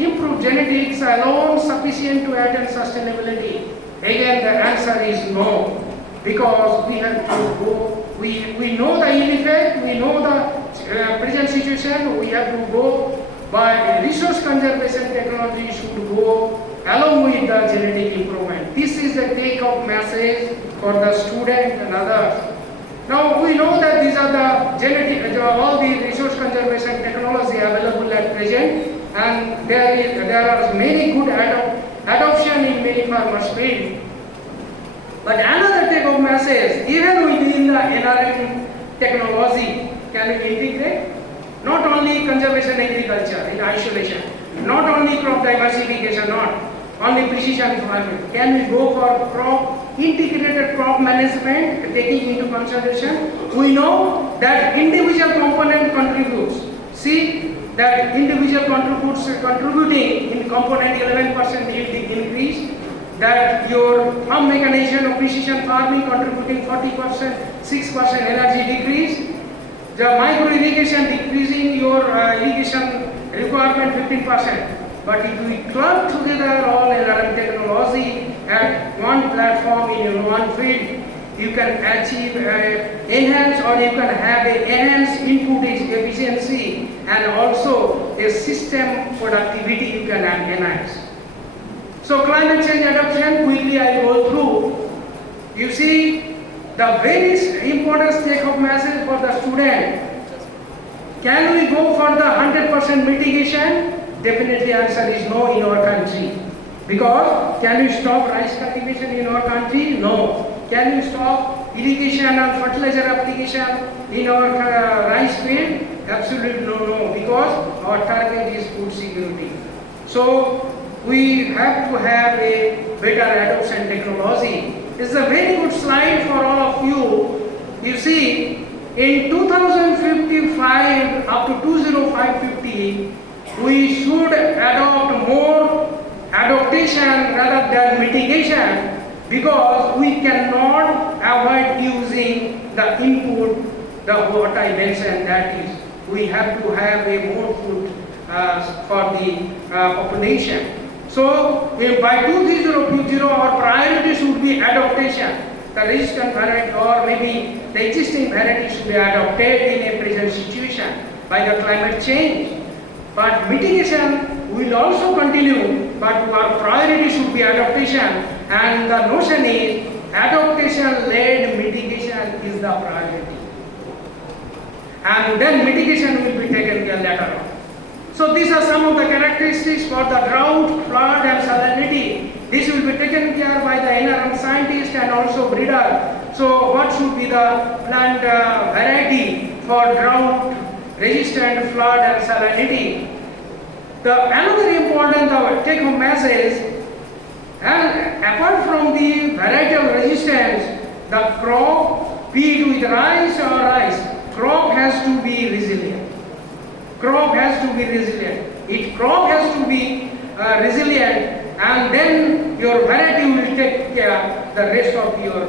improved genetics alone sufficient to attain sustainability. Again, the answer is no, because we have to go, we know the ill effect, we know the present situation, we have to go by resource conservation technology should go along with the genetic improvement. This is the take-home message for the student and others. Now we know that these are the all the resource conservation technology available at present, and there are many good adoption in many farmers' field. But another take-home message, even within the NRM technology, can we integrate not only conservation agriculture in isolation, not only crop diversification, not only precision farming. Can we go for integrated crop management, taking into consideration? We know that individual component contributes. See that individual contributing in component 11% yield increase. That your farm mechanization of precision farming contributing 40%, 6% energy decrease. The micro irrigation decreasing your irrigation requirement 15%. But if we club together all LRM technology at one platform in one field, you can achieve enhance, or you can have a enhanced input efficiency and also a system productivity you can enhance. So climate change adaptation, quickly I go through. You see the very important take-home message for the student. Can we go for the 100% mitigation? Definitely answer is no in our country. Because can we stop rice cultivation in our country? No. Can we stop irrigation and fertilizer application in our rice field? Absolutely no, because our target is food security. So we have to have a better adoption technology. This is a very good slide for all of you. You see, in 2055 up to 2050, we should adopt more adaptation rather than mitigation, because we cannot avoid using the input, what I mentioned, that is, we have to have a more food for the population. So by 2050, our priority should be adaptation. The resistant variety or maybe the existing variety should be adopted in a present situation by the climate change. But mitigation will also continue, but our priority should be adaptation, and the notion is adaptation-led mitigation is the priority. And then mitigation will be taken care later on. So these are some of the characteristics for the drought, flood and salinity. This will be taken care by the NRM scientist and also breeder. So what should be the plant variety for drought, resistant flood and salinity? Another important take-home message, and apart from the varietal resistance, the crop, be it with rice or rice, crop has to be resilient. Crop has to be resilient. Crop has to be resilient, and then your variety will take care the rest of your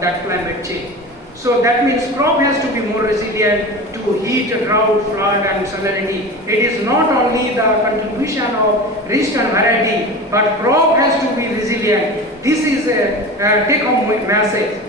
that climate change. So that means crop has to be more resilient to heat, drought, flood and salinity. It is not only the contribution of resistant variety, but crop has to be resilient. This is a take-home message.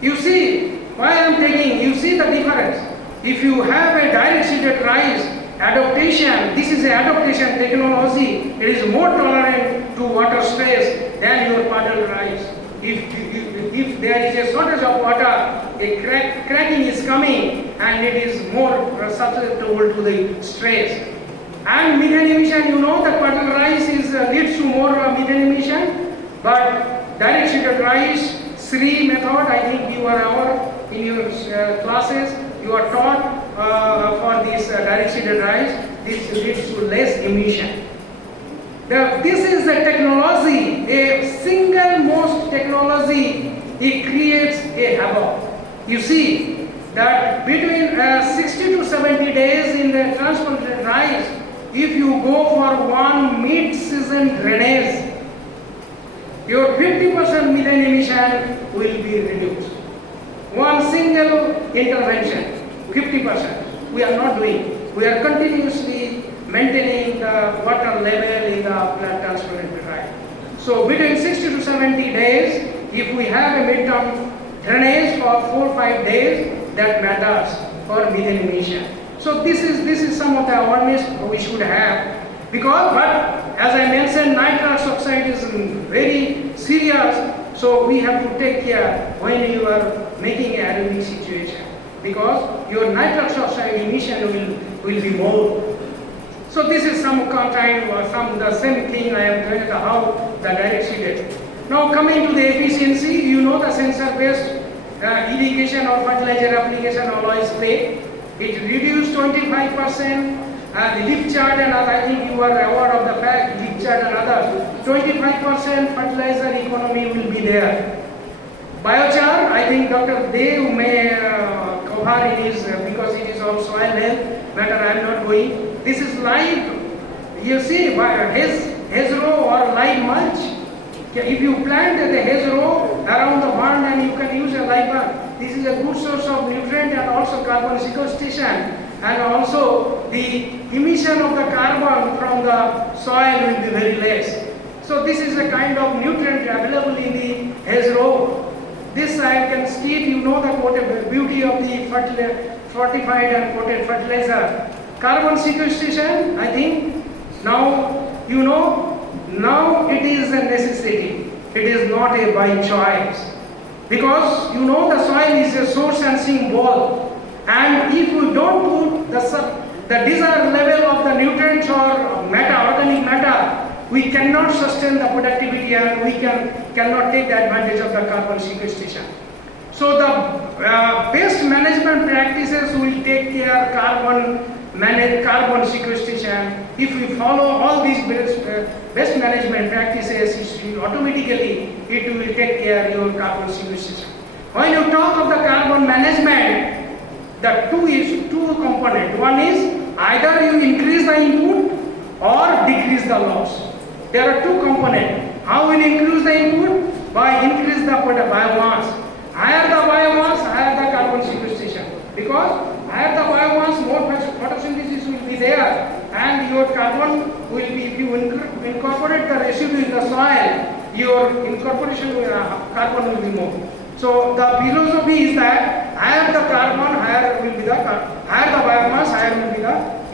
You see, why I am taking, you see the difference. If you have a direct seeded rice, adaptation, this is an adaptation technology. It is more tolerant to water stress than your puddle rice. If there is a shortage of water, a cracking is coming and it is more susceptible to the stress. And methane emission, you know that puddle rice leads to more methane emission, but direct seeded rice, SRI method, I think you are aware in your classes, you are taught for this direct seeded rice, this leads to less emission. This is the technology, a single most technology, it creates a havoc. You see that between 60 to 70 days in the transplanted rice, if you go for one mid-season drainage, your 50% methane emission will be reduced. One single intervention, 50%. We are not doing. We are continuously maintaining the water level in the plant transplanted rice. So between 60 to 70 days, if we have a mid-term drainage for 4-5 days, that matters for methane emission. So this is some of the awareness we should have, because but as I mentioned, nitrous oxide is very serious. So we have to take care when you are making an aerobic situation, because your nitrous oxide emission will be more. So this is some kind or the same thing I am doing how the direct seeded. Now coming to the efficiency, you know the sensor-based irrigation or fertilizer application always play. It reduced 25%. The leaf chart and other, I think you are aware of the fact, leaf chart and others. 25% fertilizer economy will be there. Biochar, I think Dr. Dev may cover it is because it is of soil health matter. I am not going. This is live. You see, hedgerow or live mulch. If you plant the hedgerow around the barn and you can use a live barn, this is a good source of nutrient and also carbon sequestration, and also the emission of the carbon from the soil will be very less. So this is a kind of nutrient available in the hedgerow. This I can see it, you know the beauty of the fortified and coated fertilizer. Carbon sequestration, I think now you know, now it is a necessity. It is not a by choice. Because you know the soil is a source and symbol. And if you don't put the desired level of the nutrients or matter, organic matter, we cannot sustain the productivity and we cannot take the advantage of the carbon sequestration. So the best management practices will take care carbon sequestration. If we follow all these best management practices, automatically it will take care of your carbon sequestration. When you talk of the carbon management, the two component. One is either you increase the input or decrease the loss. There are two components. How will you increase the input? By increase the biomass. Higher the biomass, higher the carbon sequestration. Because higher the biomass, more photosynthesis will be there, and your carbon will be, if you incorporate the residue in the soil, your incorporation carbon will be more. So the philosophy is that higher the carbon, higher will be the higher the biomass, higher will be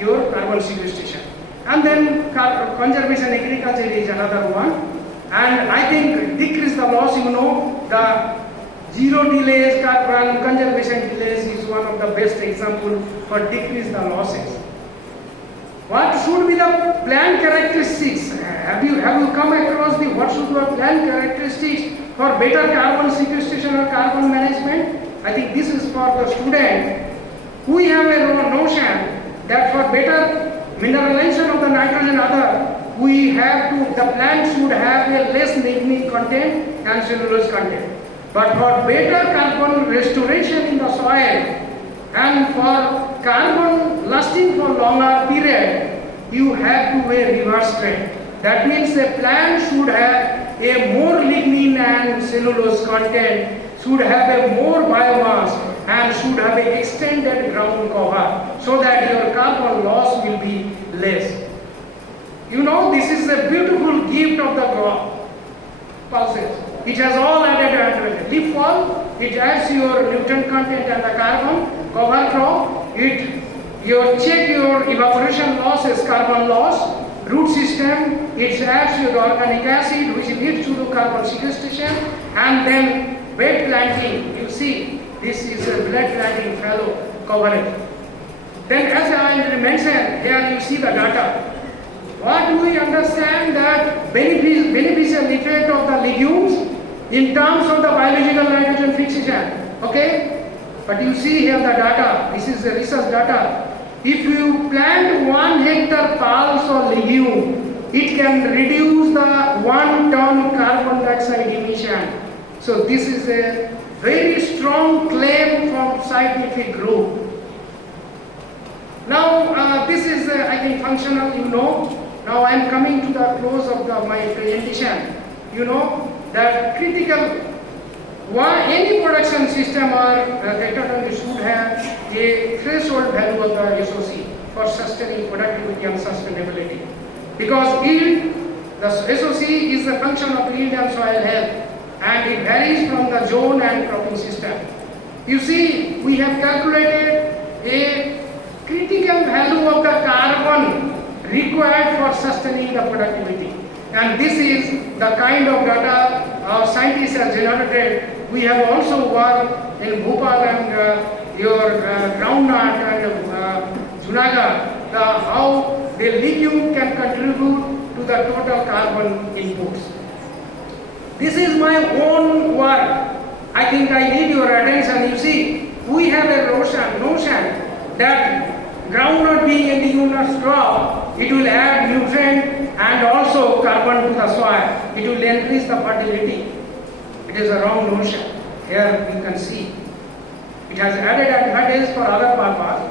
your carbon sequestration. And then conservation agriculture is another one. And I think decrease the loss, you know, the zero delays, carbon conservation delays is one of the best example for decrease the losses. What should be the plant characteristics? Have you come across what should be the plant characteristics for better carbon sequestration or carbon management? I think this is for the student. We have a notion that for better mineralization of the nitrogen the plant should have a less lignin content and cellulose content. But for better carbon restoration in the soil and for carbon lasting for longer period, you have to wear reverse trend. That means a plant should have a more lignin and cellulose content, should have a more biomass, and should have an extended ground cover so that your carbon loss will be less. You know, this is a beautiful gift of the crop pulses. It has all added advantage. Leaf fall, it adds your nutrient content and the carbon. Cover crop, check your evaporation loss as carbon loss. Root system, it adds your organic acid which leads to the carbon sequestration. And then bed planting, you see, this is a bed planting fallow coverage. Then as I mentioned, here you see the data. What do we understand that beneficial effect of the legumes in terms of the biological nitrogen fixation? Okay? But you see here the data. This is the research data. If you plant 1 hectare pulse or legume, it can reduce the 1 ton carbon dioxide emission. So this is a very strong claim from scientific group. Now this is I think functional, you know. Now I am coming to the close of my presentation. You know that any production system or technology should have a threshold value of the SOC for sustaining productivity and sustainability. Because yield, the SOC is a function of yield and soil health, and it varies from the zone and cropping system. You see, we have calculated a critical value of the carbon required for sustaining the productivity. And this is the kind of data our scientists have generated. We have also worked in Bhopal and your groundnut and Junagadh, how the legume can contribute to the total carbon inputs. This is my own work. I think I need your attention. You see, we have a notion that groundnut being a leguminous crop, it will add nutrient and also carbon to the soil. It will increase the fertility. It is a wrong notion. Here you can see. It has added advantage for other purpose.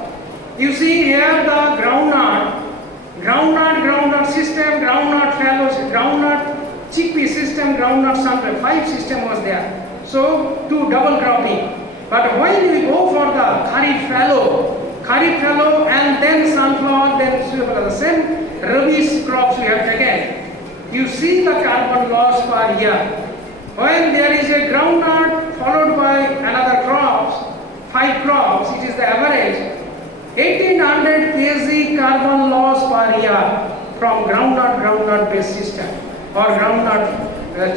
You see here the groundnut system, groundnut fallows, groundnut chickpea system, groundnut sunflower, 5 system was there. So to double cropping. But when we go for the Kharif fallow and then sunflower, then the same rubbish crops we have taken, you see the carbon loss per year. When there is a groundnut followed by another crops, 5 crops, it is the average, 1800 kg carbon loss per year from groundnut based system or groundnut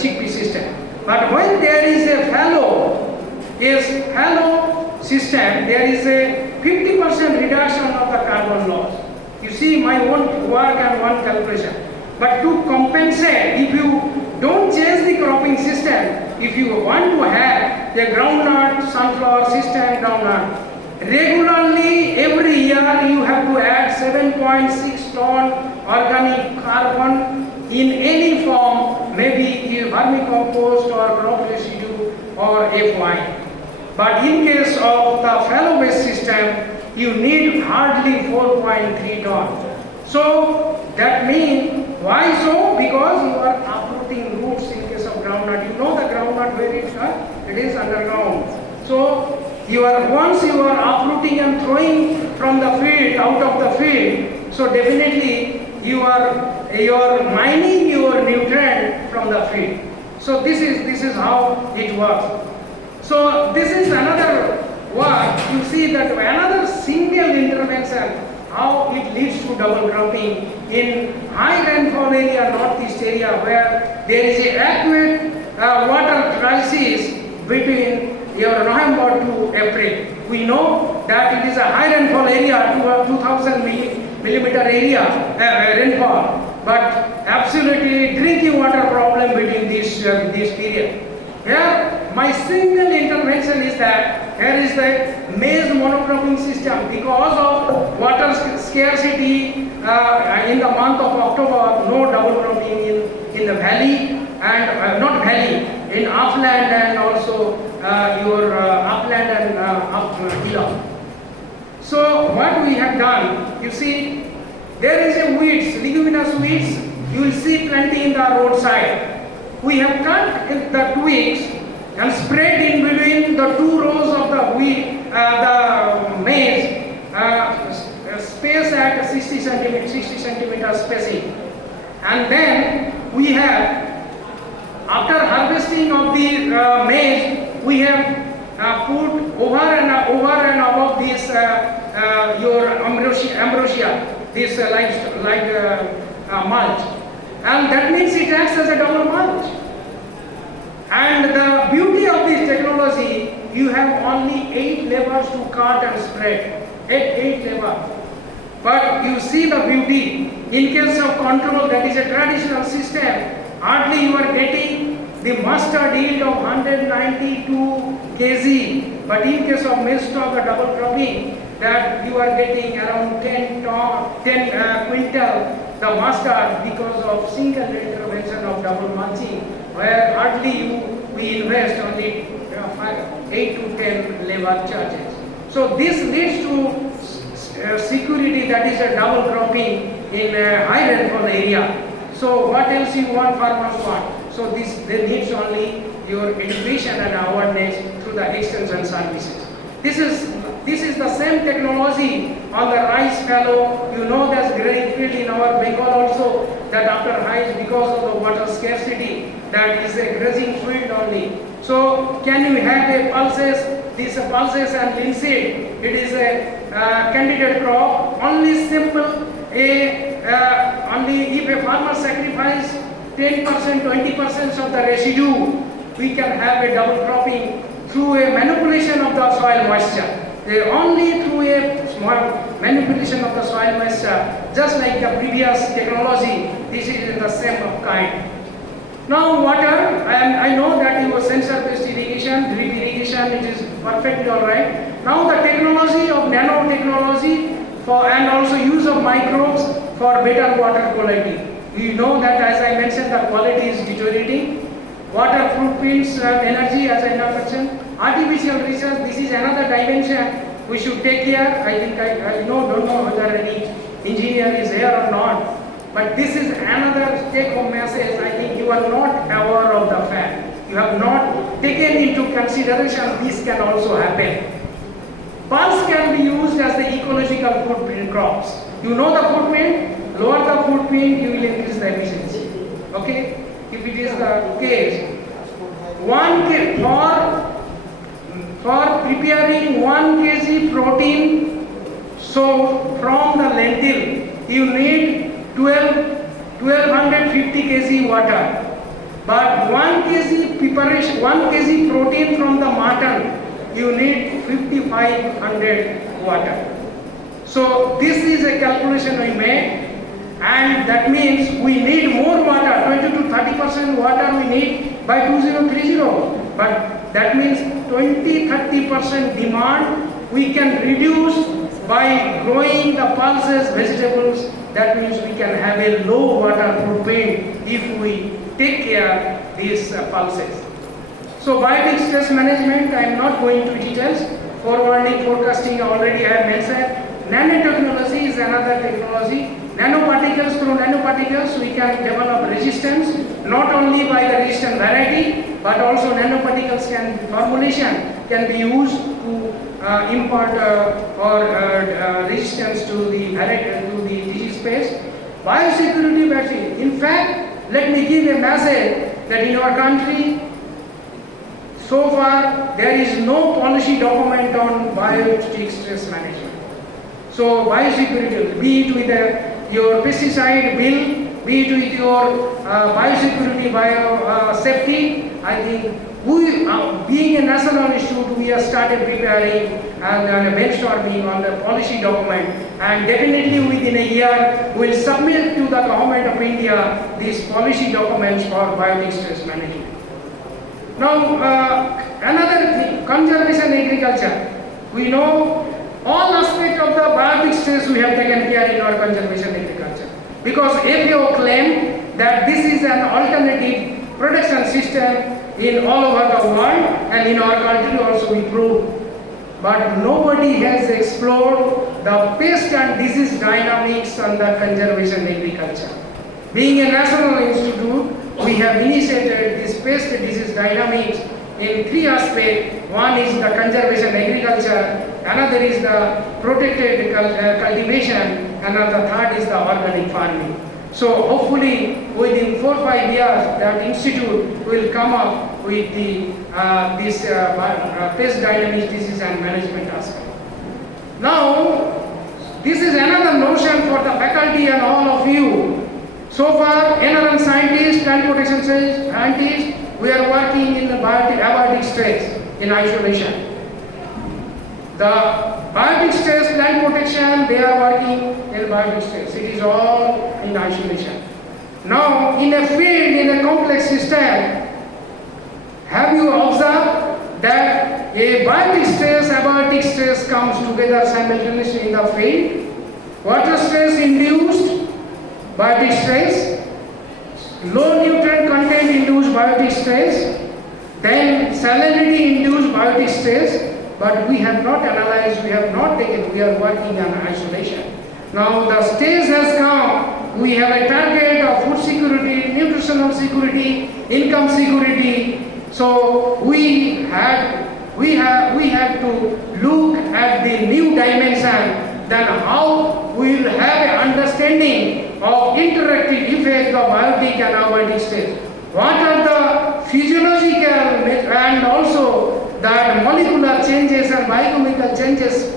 chickpea system. But when there is a fallow system, there is a 50% reduction of the carbon loss. You see my own work and one calculation. But to compensate, if you don't change the cropping system, if you want to have the groundnut, sunflower system, groundnut, regularly every year you have to add 7.6 ton organic carbon in any form, maybe vermicompost or crop residue or FY. But in case of the fallow-based system, you need hardly 4.3 ton. So that means, why so? Because you are uprooting roots in case of groundnut. You know the groundnut where it is underground. So once you are uprooting and throwing from the field, out of the field, so definitely you are mining your nutrient from the field. So this is how it works. So this is another work. You see that another single intervention, how it leads to double cropping in high rainfall area, northeast area, where there is a acute water crisis between your November to April. We know that it is a high rainfall area, 2000 millimeter area rainfall, but absolutely drinking water problem between this period. Here my single intervention is that here is the maize monocropping system. Because of water scarcity in the month of October, no double cropping in the valley and not valley, in upland and also your upland and hillock. So what we have done, you see, there is a weeds, leguminous weeds, you will see plenty in the roadside. We have cut the twigs and spread in between the 2 rows of the maize, space at 60 centimeter spacing. And then we have, after harvesting of the maize, we have put over and above this your ambrosia, this like mulch. And that means it acts as a double mulch. And the beauty of this technology, you have only 8 levers to cut and spread. 8 levers. But you see the beauty. In case of control, that is a traditional system, hardly you are getting the mustard yield of 192 kg. But in case of maize stalk or double cropping, that you are getting around 10 quintal the mustard because of single intervention of double mulching, where hardly we invest only 8 to 10 labor charges. So this leads to security, that is a double cropping in a high rainfall area. So what else you want, farmers want? So they needs only your education and awareness through the extension services. This is the same technology on the rice fallow. You know there's growing field in our Bengal also, that after rice, because of the water scarcity, that is a grazing field only. So can you have a pulses, this pulses and linseed, it is a candidate crop, only simple, only if a farmer sacrifice 10%, 20% of the residue, we can have a double cropping through a manipulation of the soil moisture. Only through a small manipulation of the soil moisture, just like the previous technology, this is in the same of kind. Now water, I know that your sensor-based irrigation, drip irrigation, it is perfectly alright. Now the technology of nanotechnology and also use of microbes for better water quality. We know that, as I mentioned, the quality is deteriorating. Water footprints energy, as I now mentioned. Artificial research, this is another dimension we should take care. I think I don't know whether any engineer is here or not. But this is another take-home message. I think you are not aware of the fact. you have not taken into consideration this can also happen. Pulse can be used as the ecological footprint crops. You know the footprint, lower the footprint, you will increase the efficiency. Okay? If it is the case, for preparing 1 kg protein, so from the lentil, you need 1250 kg water. But 1 kg preparation, 1 kg protein from the mutton, you need 5500 water. So this is a calculation we made, and that means we need more water, 20 to 30% water we need by 2030. But that means 20-30% demand we can reduce by growing the pulses, vegetables. That means we can have a low water footprint if we take care of these pulses. So biotic stress management, I am not going to details. Forwarding, forecasting already I have mentioned. Nanotechnology is another technology. Nanoparticles, through nanoparticles we can develop resistance, not only by the resistant variety, but also nanoparticles formulation can be used to impart resistance to the disease space. Biosecurity vaccine. In fact, let me give a message that in our country, so far there is no policy document on biotic stress management. So biosecurity, be it with your pesticide bill, be it with your biosecurity, biosafety, I think we, being a national institute, we have started preparing and brainstorming on the policy document, and definitely within a year we will submit to the government of India these policy documents for biotic stress management. Now another thing, conservation agriculture. We know all aspects of the biotic stress we have taken care in our conservation agriculture, because FAO claimed that this is an alternative production system in all over the world, and in our country also we proved. But nobody has explored the pest and disease dynamics on the conservation agriculture. Being a national institute, we have initiated this pest disease dynamics in 3 aspects. One is the conservation agriculture, another is the protected cultivation, and the third is the organic farming. So hopefully within 4-5 years that institute will come up with the pest dynamics disease and management aspect. Now this is another notion for the faculty and all of you. So far NRM scientists, plant protection scientists, we are working in the biotic stress in isolation. The biotic stress, plant protection, they are working in biotic stress. It is all in isolation. Now, in a field, in a complex system, have you observed that a biotic stress, abiotic stress comes together simultaneously in the field? Water stress induced biotic stress, low nutrient content induced biotic stress, then salinity induced biotic stress, but we have not analyzed, we have not taken, we are working on isolation. Now the stage has come, we have a target of food security, nutritional security, income security. So we have to look at the new dimension, then how we will have an understanding of interactive effect of biotic and abiotic state. What are the physiological and also that molecular changes and biochemical changes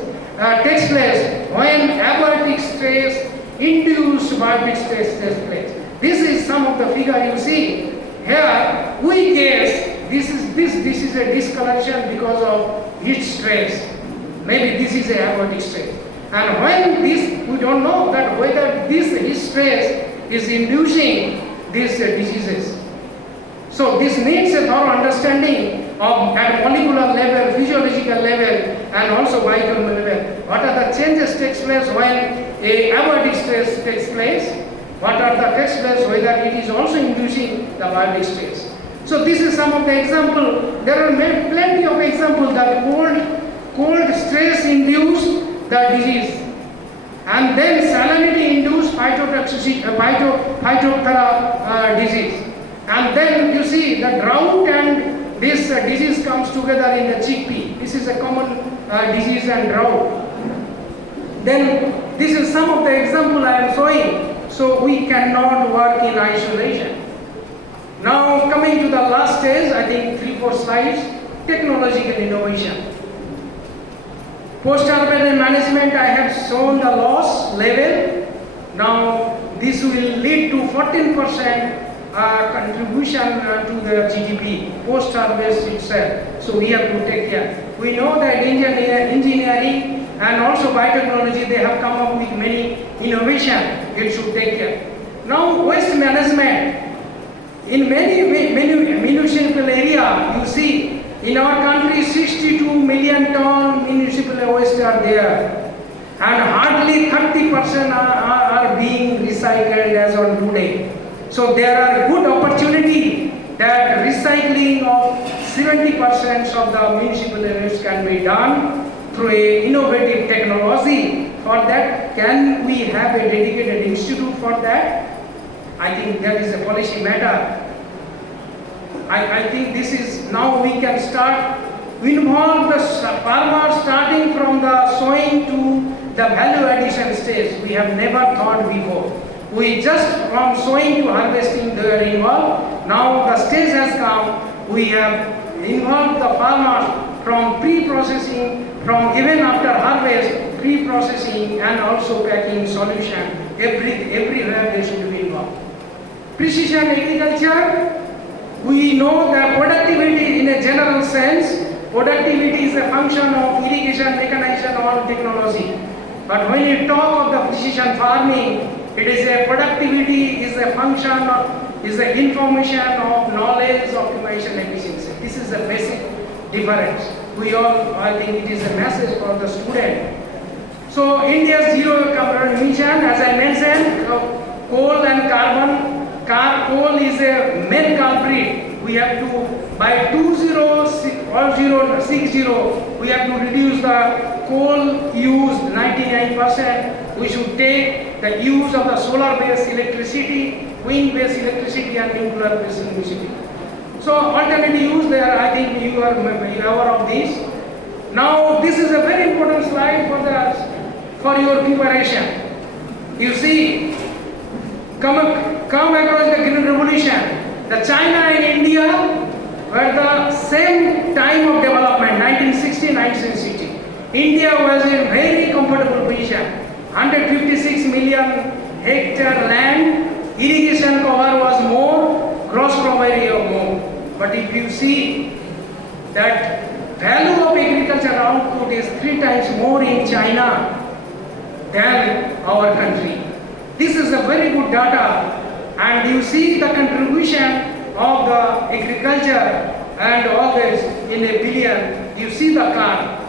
takes place when abiotic stress induced biotic stress takes place. This is some of the figure you see here. We guess this is a discoloration because of heat stress. Maybe this is a abiotic stress. And when this, we don't know that whether this heat stress is inducing these diseases. So this needs a thorough understanding of at molecular level, physiological level, and also biochemical level. What are the changes takes place when a abiotic stress takes place? What are the takes place whether it is also inducing the biotic stress? So this is some of the example. There are plenty of examples that cold stress induced the disease, and then salinity induced phytophthora disease. And then you see the drought and this disease comes together in the chickpea. This is a common disease and drought. Then this is some of the example I am showing. So we cannot work in isolation. Now coming to the last stage, I think 3-4 slides, technological innovation. Post-harvest management, I have shown the loss level. Now this will lead to 14% contribution to the GDP post-harvest itself. So we have to take care. We know that engineering and also biotechnology, they have come up with many innovation. We should take care. Now waste management. In many municipal area, you see, in our country 62 million ton municipal waste are there. And hardly 30% are being recycled as on today. So there are good opportunity that recycling of 70% of the municipal waste can be done through a innovative technology. For that, can we have a dedicated institute for that? I think that is a policy matter. I think this is now we can start involve the farmer starting from the sowing to the value addition stage. We have never thought before. We just from sowing to harvesting they are involved. Now the stage has come. We have involved the farmers from pre-processing, from even after harvest, pre-processing and also packing solution. Everywhere they should be involved. Precision agriculture. We know that productivity in a general sense, productivity is a function of irrigation, mechanization or technology. But when you talk of the precision farming, it is a productivity is a function of, is the information of knowledge, optimization, efficiency. This is the basic difference. We all, I think it is a message for the student. So India's zero carbon emission, as I mentioned, coal and carbon. Coal is a main culprit. We have to, by 2060, we have to reduce the coal use 99%. We should take the use of the solar-based electricity, wind-based electricity and nuclear-based electricity. So alternative use there, I think you are aware of this. Now this is a very important slide for your preparation. You see, come across the Green Revolution. The China and India were the same time of development, 1960. India was in very comfortable position, 156 million hectare land, irrigation cover was more, gross property of more. But if you see that value of agriculture output is 3 times more in China than our country. This is a very good data, and you see the contribution of the agriculture and all this in a billion. You see the curve.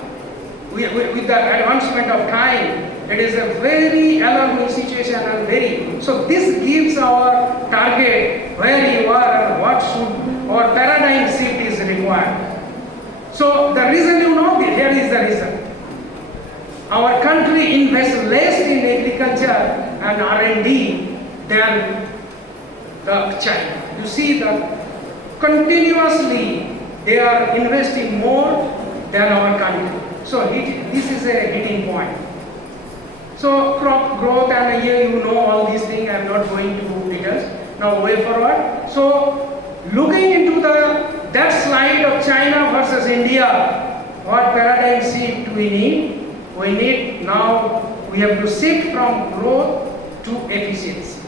With the advancement of time, it is a very alarming situation and very. So this gives our target where you are and what should or paradigm shift is required. So the reason here is the reason. Our country invests less in agriculture and R&D than the China. You see that continuously they are investing more than our country. So this is a hitting point. So crop growth and here you know all these things. I am not going to details. Now way forward. So looking into that slide of China versus India, what paradigm shift we need? We need now, we have to shift from growth to efficiency.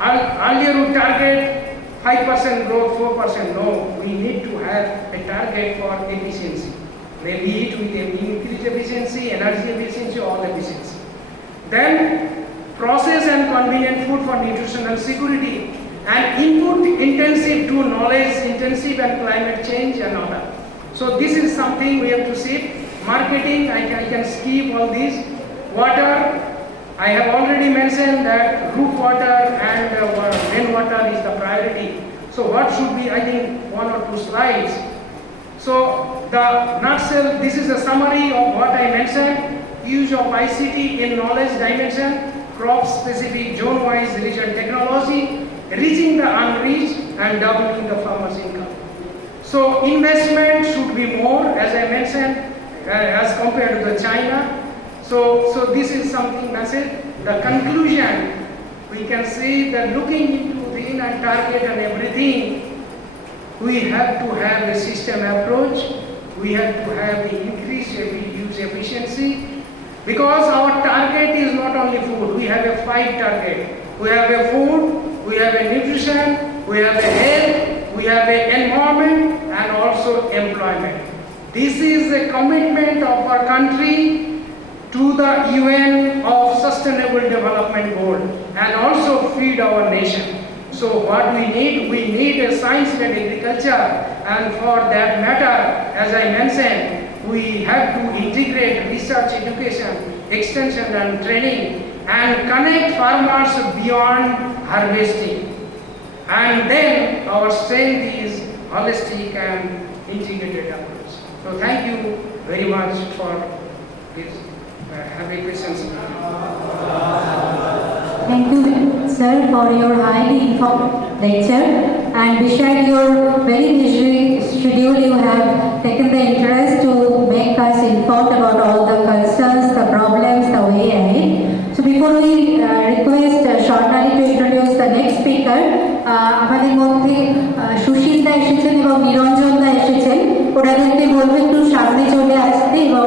Earlier we target 5% growth, 4%. No, we need to have a target for efficiency. Maybe it with increased efficiency, energy efficiency, all efficiency. Then process and convenient food for nutritional security and input intensive to knowledge intensive and climate change and all that. So this is something we have to see. Marketing, I can skip all these. Water, I have already mentioned that roof water and rainwater is the priority. So what should be, I think, 1 or 2 slides. So the nutshell, this is a summary of what I mentioned. Use of ICT in knowledge dimension, crop specific zone wise region technology, reaching the unreached and doubling the farmers' income. So investment should be more, as I mentioned, as compared to the China. So this is something message. The conclusion, we can say that looking into the and target and everything, we have to have a system approach. We have to have the increased use efficiency, because our target is not only food. We have a 5 target. We have a food, we have a nutrition, we have a health, we have a environment, and also employment. This is a commitment of our country to the UN of Sustainable Development Goal, and also feed our nation. So what we need a science-led agriculture, and for that matter, as I mentioned, we have to integrate research, education, extension and training, and connect farmers beyond harvesting. And then our strength is holistic and integrated approach. So thank you very much for this. Have a questions. Thank you, sir, for your highly informed lecture. And beside your very busy schedule, you have taken the interest to make us informed about all the concerns, the problems, the way ahead. So before we request Shornali to introduce the next speaker, আমাদের মধ্যে সুশীলদা এসেছেন এবং নিরঞ্জনদা এসেছেন, ওনাদেরকে বলবো একটু সামনে চলে আসতে এবং